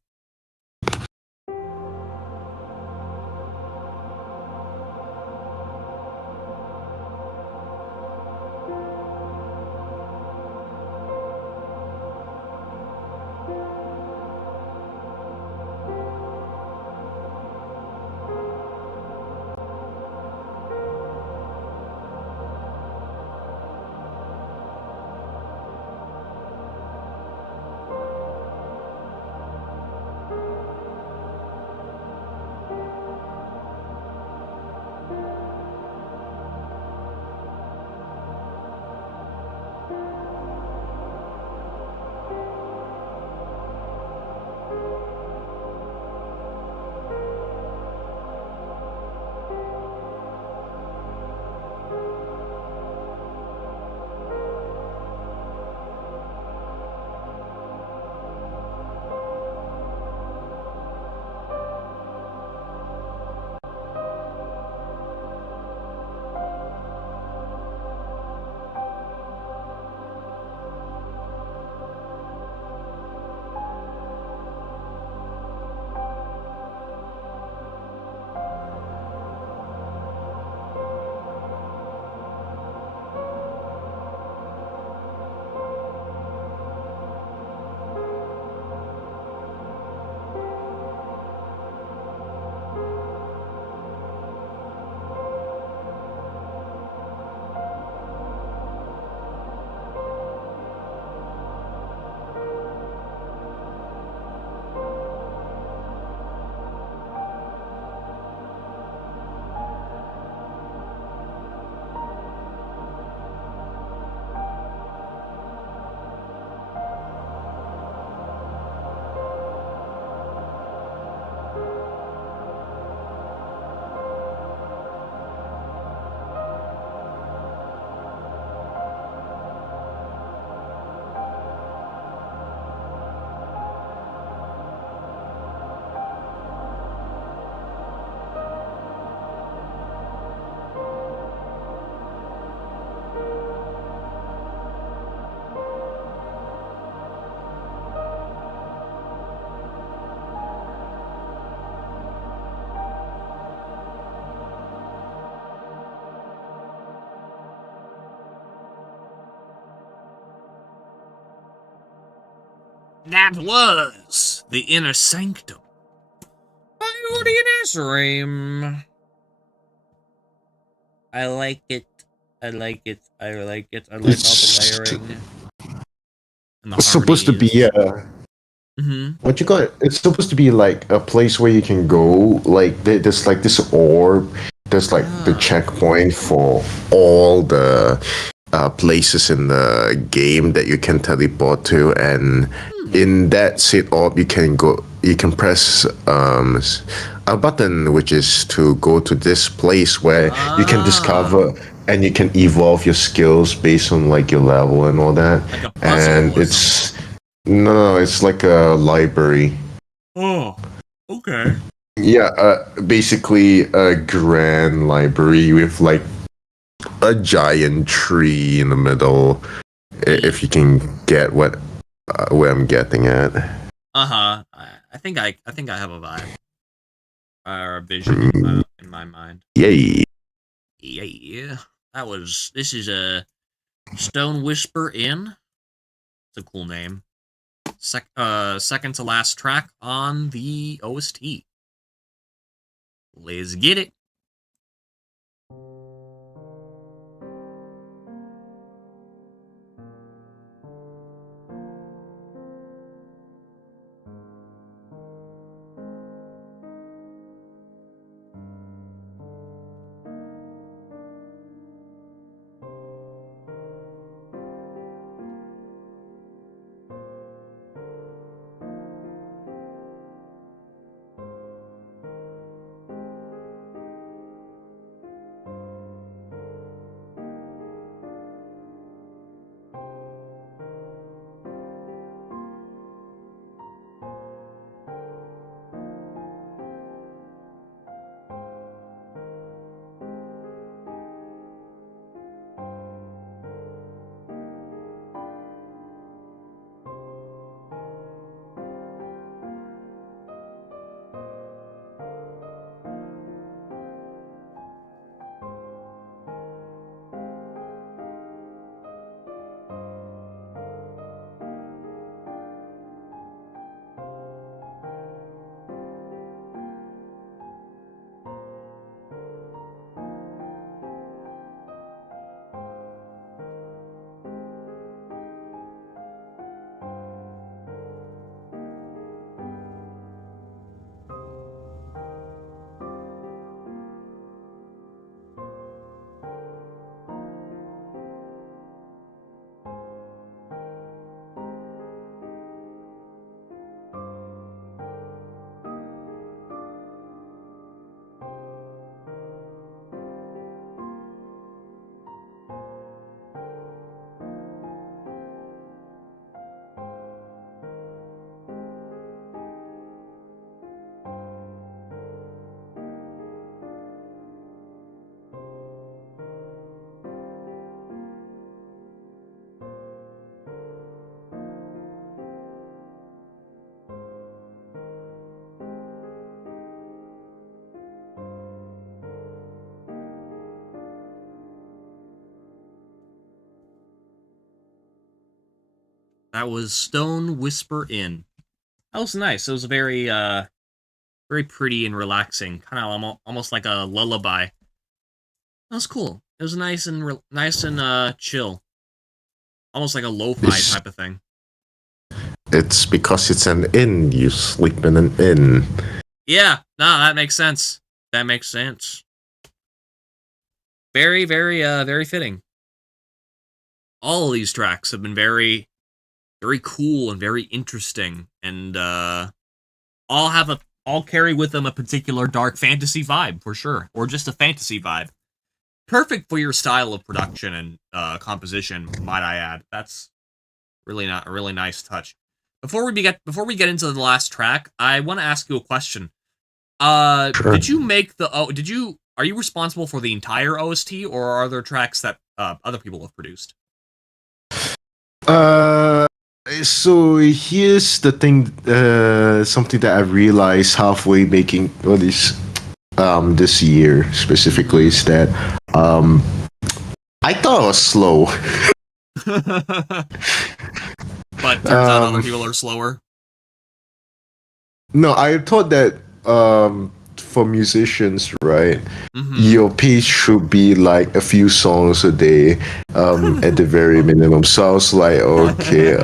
That was The Inner Sanctum by Ordion Azureim. I like it. I like it. I like it. I like all the layering and the It's supposed to be harmonies. what you call it? It's supposed to be like a place where you can go. Like there's like this orb. There's like the Ah. checkpoint for all the places in the game that you can teleport to, and in that set orb you can go. You can press a button which is to go to this place where you can discover and you can evolve your skills based on like your level and all that. Like a puzzle And or it's no, it's like a library. Oh, okay. Yeah, basically a grand library with like a giant tree in the middle. If you can get what where I'm getting at. I think I have a vibe or a vision in my mind. Yay! Yeah. This is a Stone Whisper Inn. It's a cool name. Second to last track on the OST. Let's get it. That was Stone Whisper Inn. That was nice. It was very very pretty and relaxing, kind of almost like a lullaby. That was cool. It was nice and chill, almost like a lo-fi type of thing. It's because it's an inn. You sleep in an inn. Yeah, no, that makes sense. That makes sense. Very, very fitting. All of these tracks have been very, very cool and very interesting, and all carry with them a particular dark fantasy vibe for sure, or just a fantasy vibe. Perfect for your style of production and composition, might I add. That's really not a really nice touch. Before we get into the last track, I want to ask you a question. Sure. Did you make the are you responsible for the entire OST, or are there tracks that other people have produced? So here's the thing. Something that I realized halfway making this year specifically is that I thought I was slow. But turns out other people are slower. No, I thought that for musicians, right? Mhm. Your piece should be like a few songs a day, at the very minimum. So I was like, okay,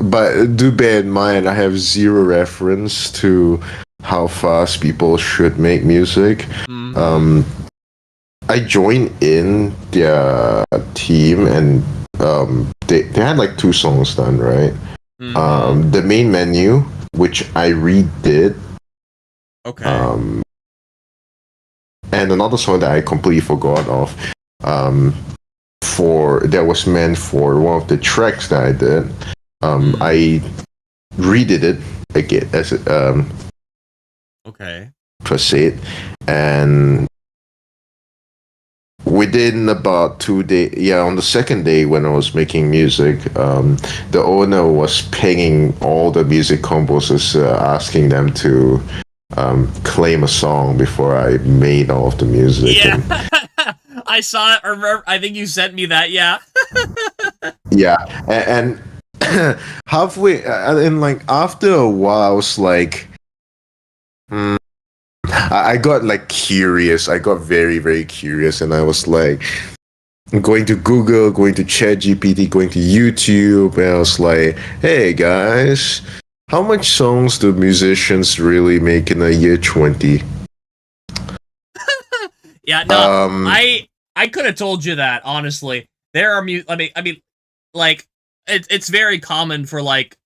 but do bear in mind, I have zero reference to how fast people should make music. Mhm. I joined in their team, and they had like 2 songs done, right? Mhm. The main menu, which I redid, Okay. and another song that I completely forgot of, for that was meant for one of the tracks that I did. I redid it again as Okay. per se, and within about 2 days, yeah, on the second day when I was making music, the owner was pinging all the music composers, asking them to claim a song before I made all of the music. Yeah. And I saw it. I think you sent me that. Yeah. yeah, and halfway, and like after a while, I was like, I got like curious. I got very, very curious, and I was like going to Google, going to ChatGPT, going to YouTube, and I was like, hey guys, how much songs do musicians really make in a year 20? Yeah. No. I could have told you that, honestly. There are I mean, like it's very common for like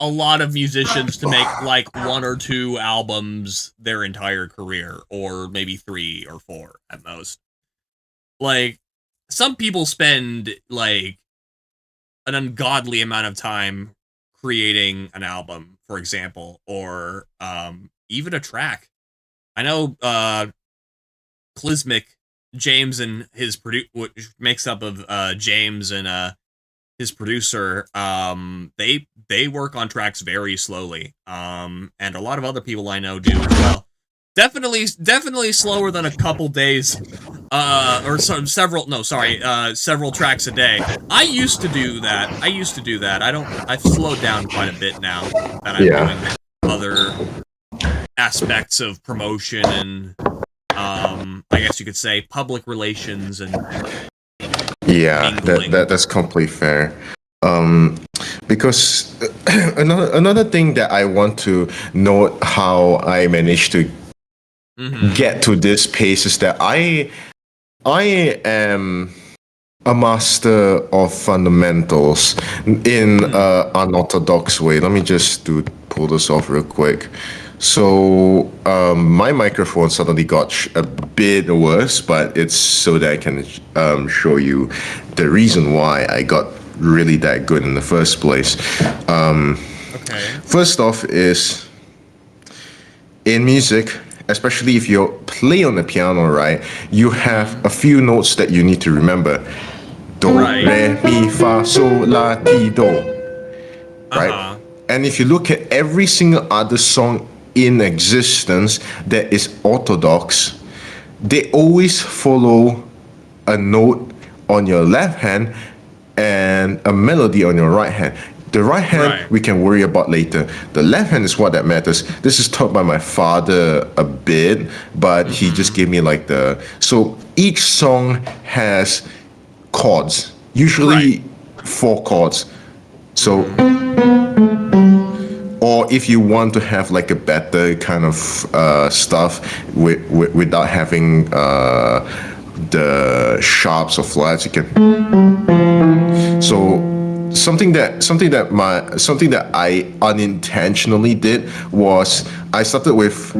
a lot of musicians to make like 1 or 2 albums their entire career, or maybe 3 or 4 at most. Like, some people spend like an ungodly amount of time creating an album, for example, or even a track. I know Clismic, James and his which makes up of James and his producer, they work on tracks very slowly. And a lot of other people I know do as well. Definitely slower than a couple days, or several tracks a day. I used to do that. I've slowed down quite a bit now that I'm Yeah. doing other aspects of promotion and, I guess you could say public relations and Yeah, mingling. that's completely fair. Because another thing that I want to note how I managed to get to this pace is that I am a master of fundamentals in an unorthodox way. Let me just pull this off real quick. So my microphone suddenly got a bit worse, but it's so that I can show you the reason why I got really that good in the first place. Okay. First off is, in music, especially if you play on the piano, right, you have a few notes that you need to remember. Do, Right. re, mi, fa, sol, la, ti, do. Right? And if you look at every single other song in existence that is orthodox, they always follow a note on your left hand and a melody on your right hand. The right hand we can worry about later. The left hand is what that matters. This is taught by my father a bit, but he just gave me like so each song has chords, usually 4 chords. So or if you want to have like a better kind of stuff without having the sharps or flats, you can. So something that I unintentionally did was I started with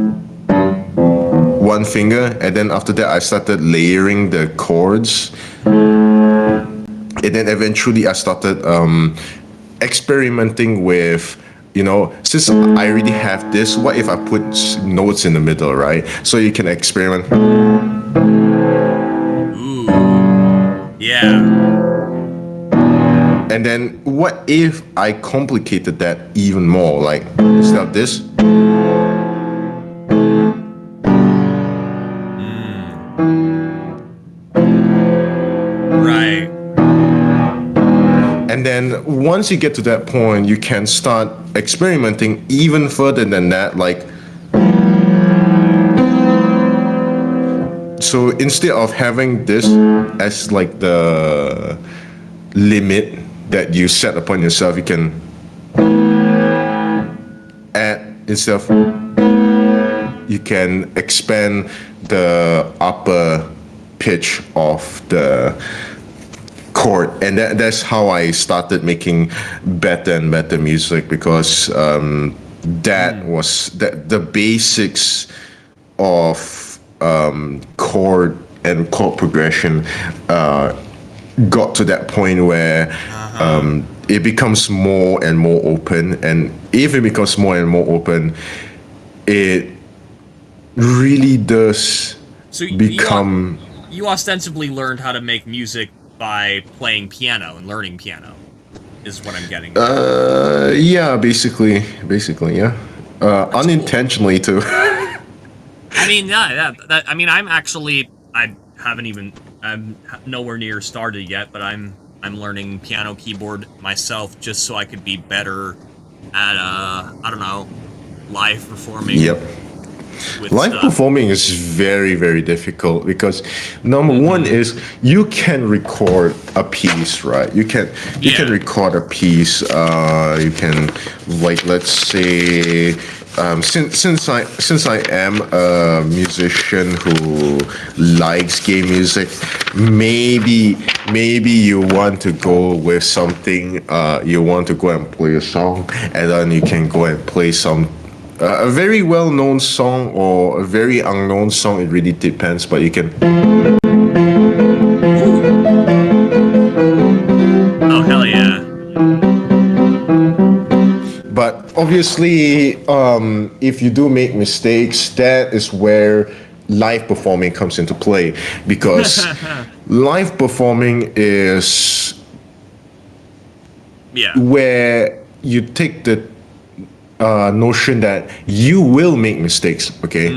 one finger, and then after that I started layering the chords, and then eventually I started experimenting with, since I already have this, what if I put notes in the middle, right? So you can experiment. Ooh. Yeah. And then what if I complicated that even more? Like, instead of this. Right. And then once you get to that point, you can start experimenting even further than that, like so instead of having this as like the limit that you set upon yourself, you can add instead of, you can expand the upper pitch of the chord, and that's how I started making better and better music, because that was the basics of chord and chord progression got to that point where it becomes more and more open, and if it becomes more and more open, it really does become. You ostensibly learned how to make music by playing piano and learning piano, is what I'm getting. Yeah, basically, yeah. Unintentionally cool. too. I mean, I mean, I haven't even, I'm nowhere near started yet, but I'm learning piano keyboard myself just so I could be better at, I don't know, live performing. Yep. Live performing is very, very difficult because number one is you can record a piece, right? You can record a piece. You can, like, let's say, since I am a musician who likes game music, maybe you want to go with something. You want to go and play a song, and then you can go and play some. A very well-known song or a very unknown song, it really depends, but you can. Oh, hell yeah. But obviously, if you do make mistakes, that is where live performing comes into play, because live performing is where you take the notion that you will make mistakes, okay?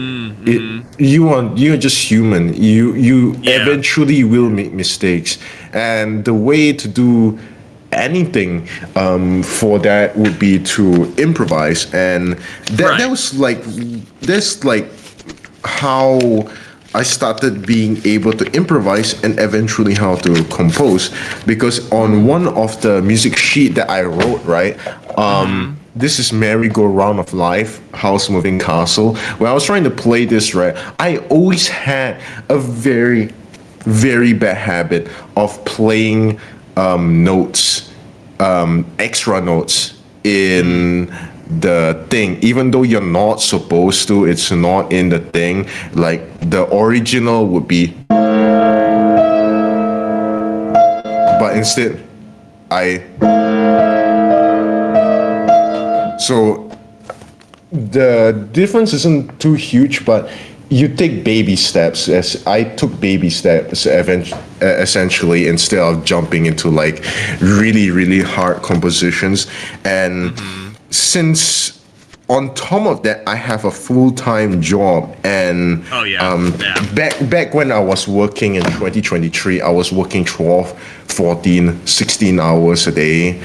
You're just human. You eventually will make mistakes, and the way to do anything for that would be to improvise, and that was like how I started being able to improvise and eventually how to compose, because on one of the music sheet that I wrote, right, this is Merry-Go-Round of Life, House Moving Castle. When I was trying to play this, right, I always had a very, very bad habit of playing notes, extra notes in the thing, even though you're not supposed to. It's not in the thing. Like the original would be, but instead so the difference isn't too huge, but you take baby steps, as I took baby steps essentially, instead of jumping into like really, really hard compositions. And since on top of that, I have a full-time job, and back when I was working in 2023, I was working 12, 14, 16 hours a day.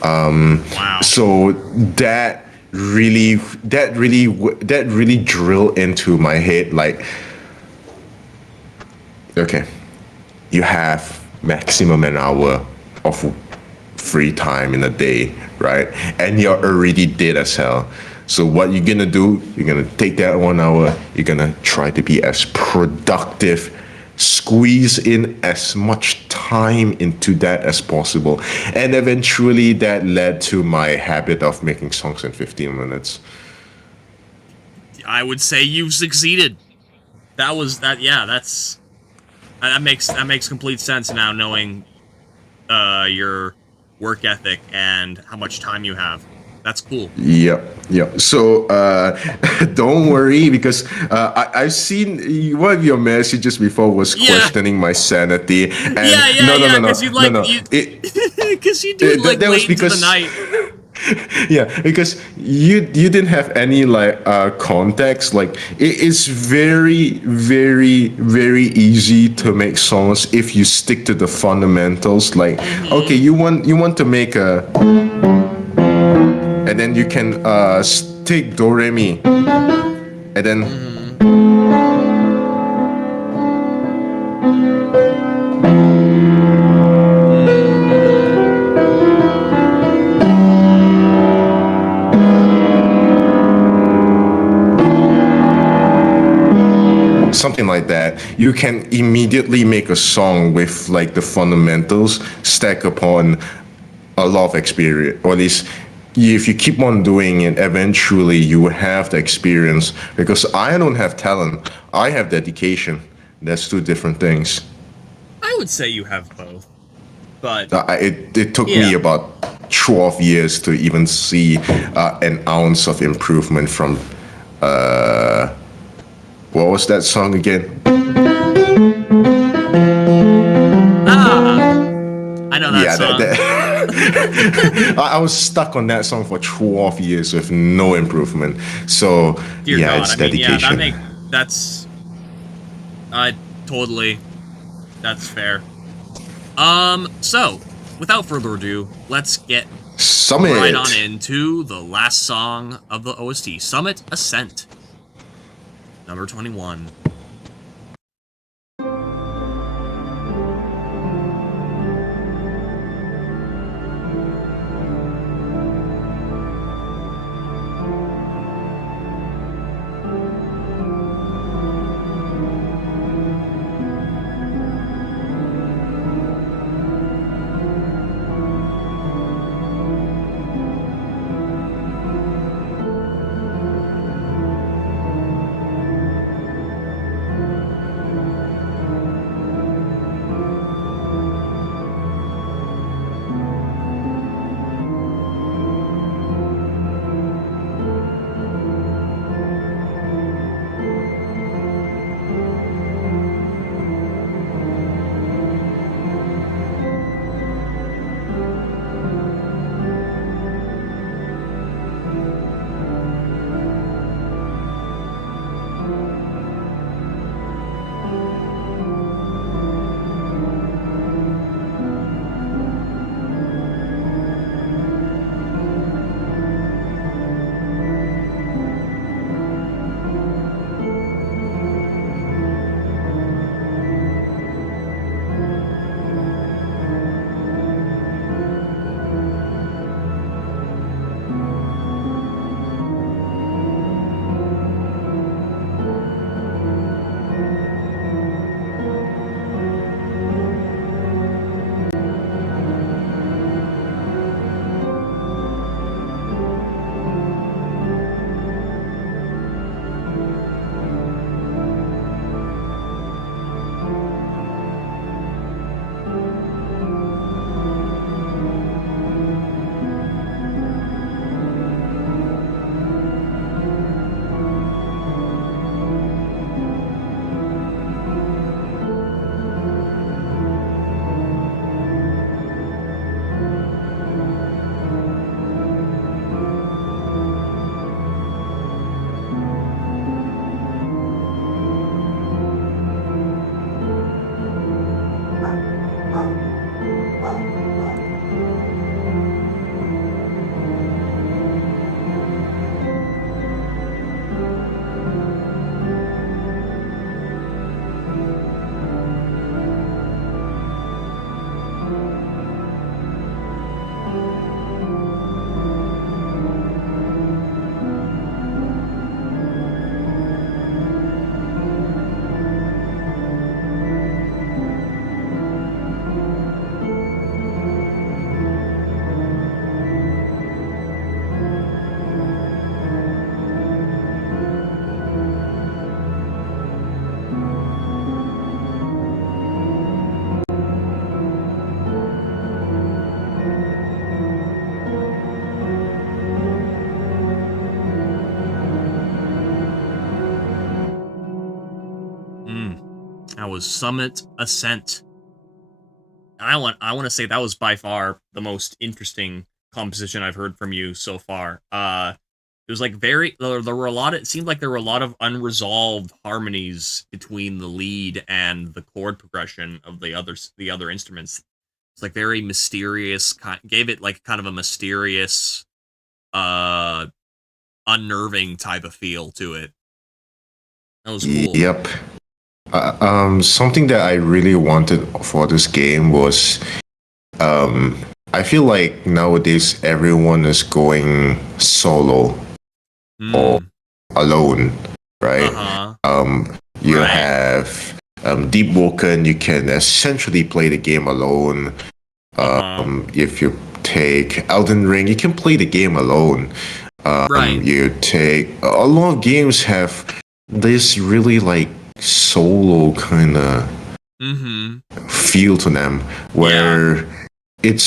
Wow. So that really drilled into my head, like, okay, you have maximum an hour of free time in a day, right? And you're already dead as hell. So what you're gonna do, you're gonna take that 1 hour, you're gonna try to be as productive, squeeze in as much time into that as possible. And eventually that led to my habit of making songs in 15 minutes. I would say you've succeeded. That makes complete sense now, knowing your work ethic and how much time you have. That's cool. Yep. So don't worry, because I've seen one of your messages before was questioning my sanity. And no. Because you do it like that late into the night. Yeah, because you didn't have any like context. Like it's very, very, very easy to make songs if you stick to the fundamentals. Like okay, you want to make a, and then you can stick do re mi, and then Something like that. You can immediately make a song with like the fundamentals stack upon a lot of experience, or at least if you keep on doing it, eventually you will have the experience. Because I don't have talent, I have dedication. That's two different things. I would say you have both, but It took me about 12 years to even see an ounce of improvement from what was that song again? I know that song. I was stuck on that song for 12 years with no improvement. So Dear God, it's dedication. That's totally, that's fair. So without further ado, let's get Summit right on into the last song of the OST, Summit Ascent, number 21. That was Summit Ascent. I want to say that was by far the most interesting composition I've heard from you so far. It was like there were a lot. It seemed like there were a lot of unresolved harmonies between the lead and the chord progression of the other instruments. It's like very mysterious. Gave it like kind of a mysterious, unnerving type of feel to it. That was cool. Yep. Something that I really wanted for this game was, I feel like nowadays everyone is going solo or alone, right? You Right. have Deep Woken, you can essentially play the game alone. If you take Elden Ring, you can play the game alone. Right. You take a lot of games have this really like solo kind of feel to them, where it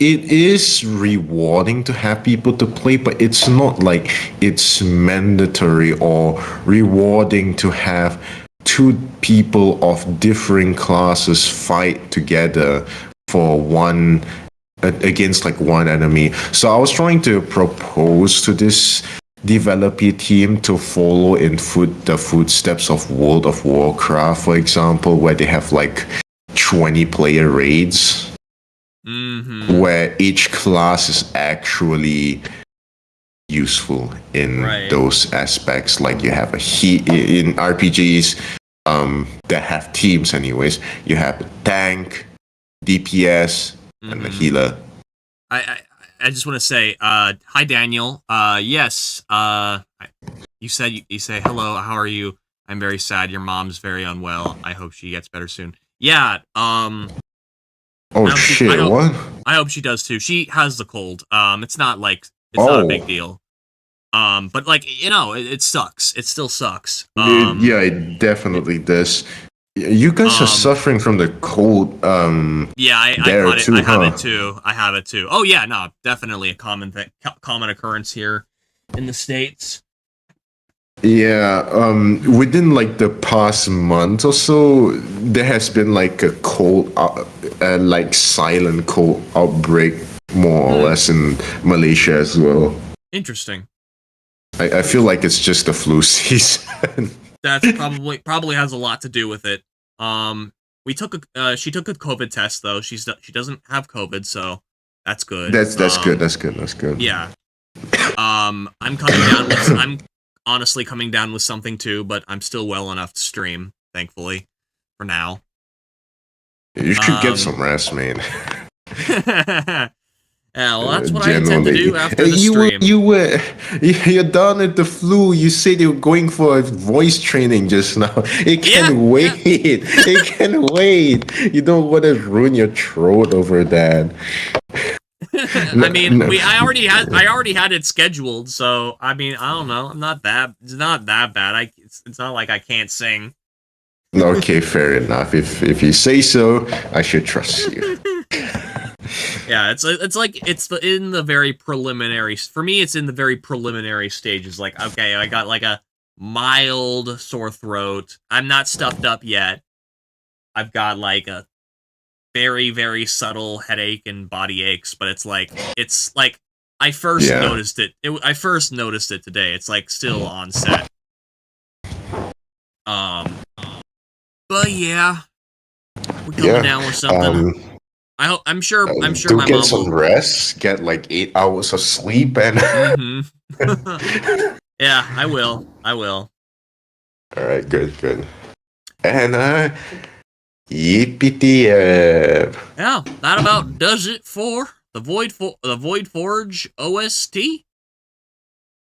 is rewarding to have people to play, but it's not like it's mandatory or rewarding to have two people of differing classes fight together for one against like one enemy. So I was trying to propose to this developer team to follow in the footsteps of World of Warcraft, for example, where they have like 20 player raids, where each class is actually useful in those aspects. Like you have in RPGs that have teams anyways, you have a tank, DPS, and the healer. I just want to say, hi Daniel. Yes. You say hello. How are you? I'm very sad. Your mom's very unwell. I hope she gets better soon. Yeah. Oh shit! What? I hope she does too. She has the cold. It's not like not a big deal. But like it sucks. It still sucks. Yeah, it definitely does. You guys are suffering from the cold. Yeah, I caught it. Too, I have it too. Oh yeah, no, definitely a common occurrence here in the States. Yeah, within like the past month or so, there has been like a cold, like silent cold outbreak, more or less in Malaysia as well. Interesting. I feel like it's just the flu season. That's probably has a lot to do with it. She took a COVID test though. She doesn't have COVID, so that's good. That's good. That's good. Yeah. I'm honestly coming down with something too, but I'm still well enough to stream, thankfully, for now. You should get some rest, man. Yeah, well, that's what I intend to do after the stream. You're done at the flu. You said you were going for voice training just now. It can wait. Yeah. It can wait. You don't want to ruin your throat over that. I mean, I already had it scheduled, so I mean, I don't know. It's not that bad. It's not like I can't sing. Okay, fair enough. If you say so, I should trust you. Yeah, it's in the very preliminary. For me, it's in the very preliminary stages. Like, okay, I got like a mild sore throat. I'm not stuffed up yet. I've got like a very, very subtle headache and body aches, but it's like I first noticed it. I first noticed it today. It's like still on set. But yeah, we're coming down with something. I'm sure my mom get some rest. Get like 8 hours of sleep and. Yeah, I will. All right, good. And yippee. Yeah, that about does it for the Void Forge OST.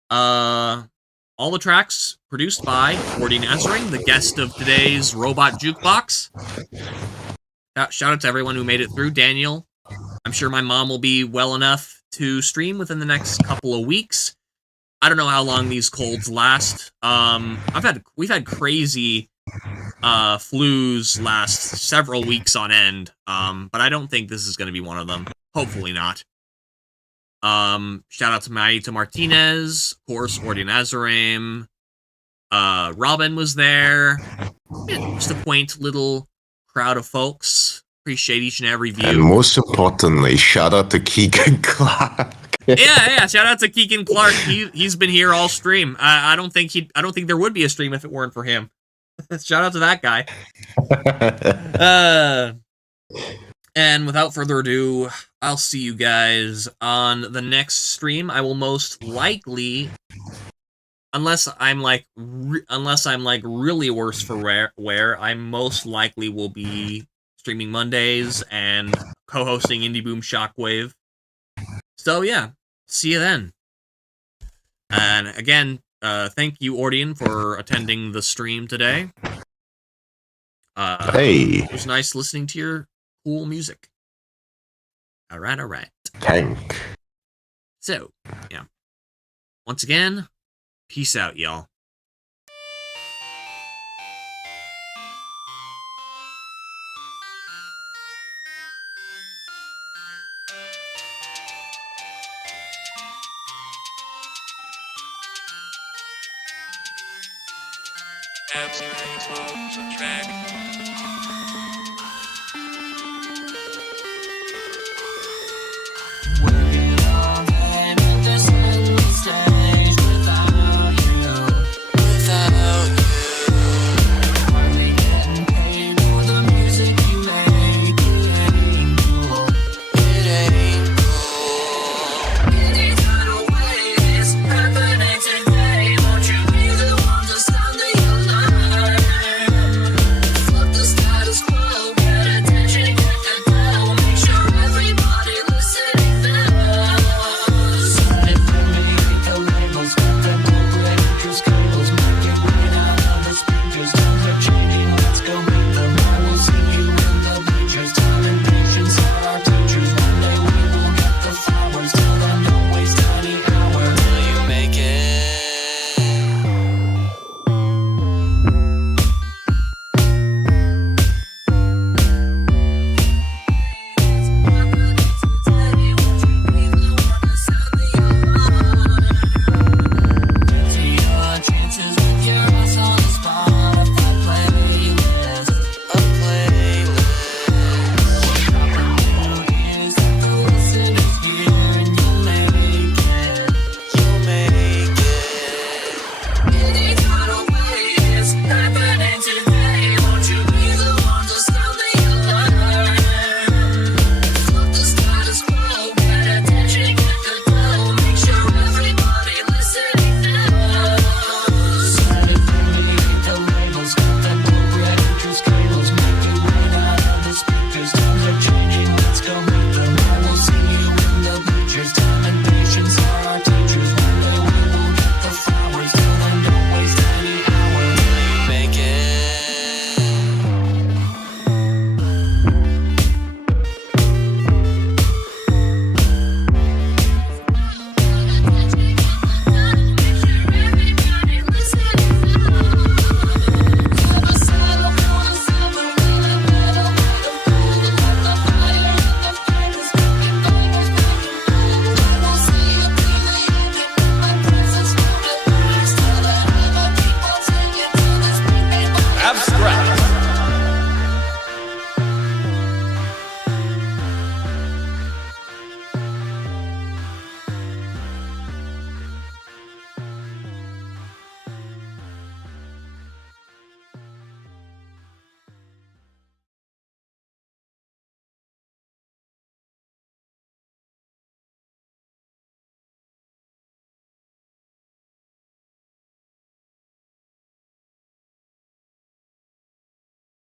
All the tracks produced by Ordion, the guest of today's Robot Jukebox. Shout out to everyone who made it through. Daniel, I'm sure my mom will be well enough to stream within the next couple of weeks. I don't know how long these colds last. We've had crazy flus last several weeks on end. But I don't think this is going to be one of them. Hopefully not. Shout out to Maito Martinez, of course, Ordion Azureim. Robin was there. Just a quaint little crowd of folks. Appreciate each and every view. And most importantly, shout out to Keegan Clark. yeah. Shout out to Keegan Clark. He's been here all stream. I don't think there would be a stream if it weren't for him. Shout out to that guy. And without further ado, I'll see you guys on the next stream. I will most likely unless I'm like really worse for wear, I most likely will be streaming Mondays and co-hosting Indie Boom Shockwave. So yeah, see you then. And again, thank you, Ordion, for attending the stream today. Hey, It was nice listening to your cool music. All right. tank. So, yeah. Once again, peace out, y'all. Azureim, track.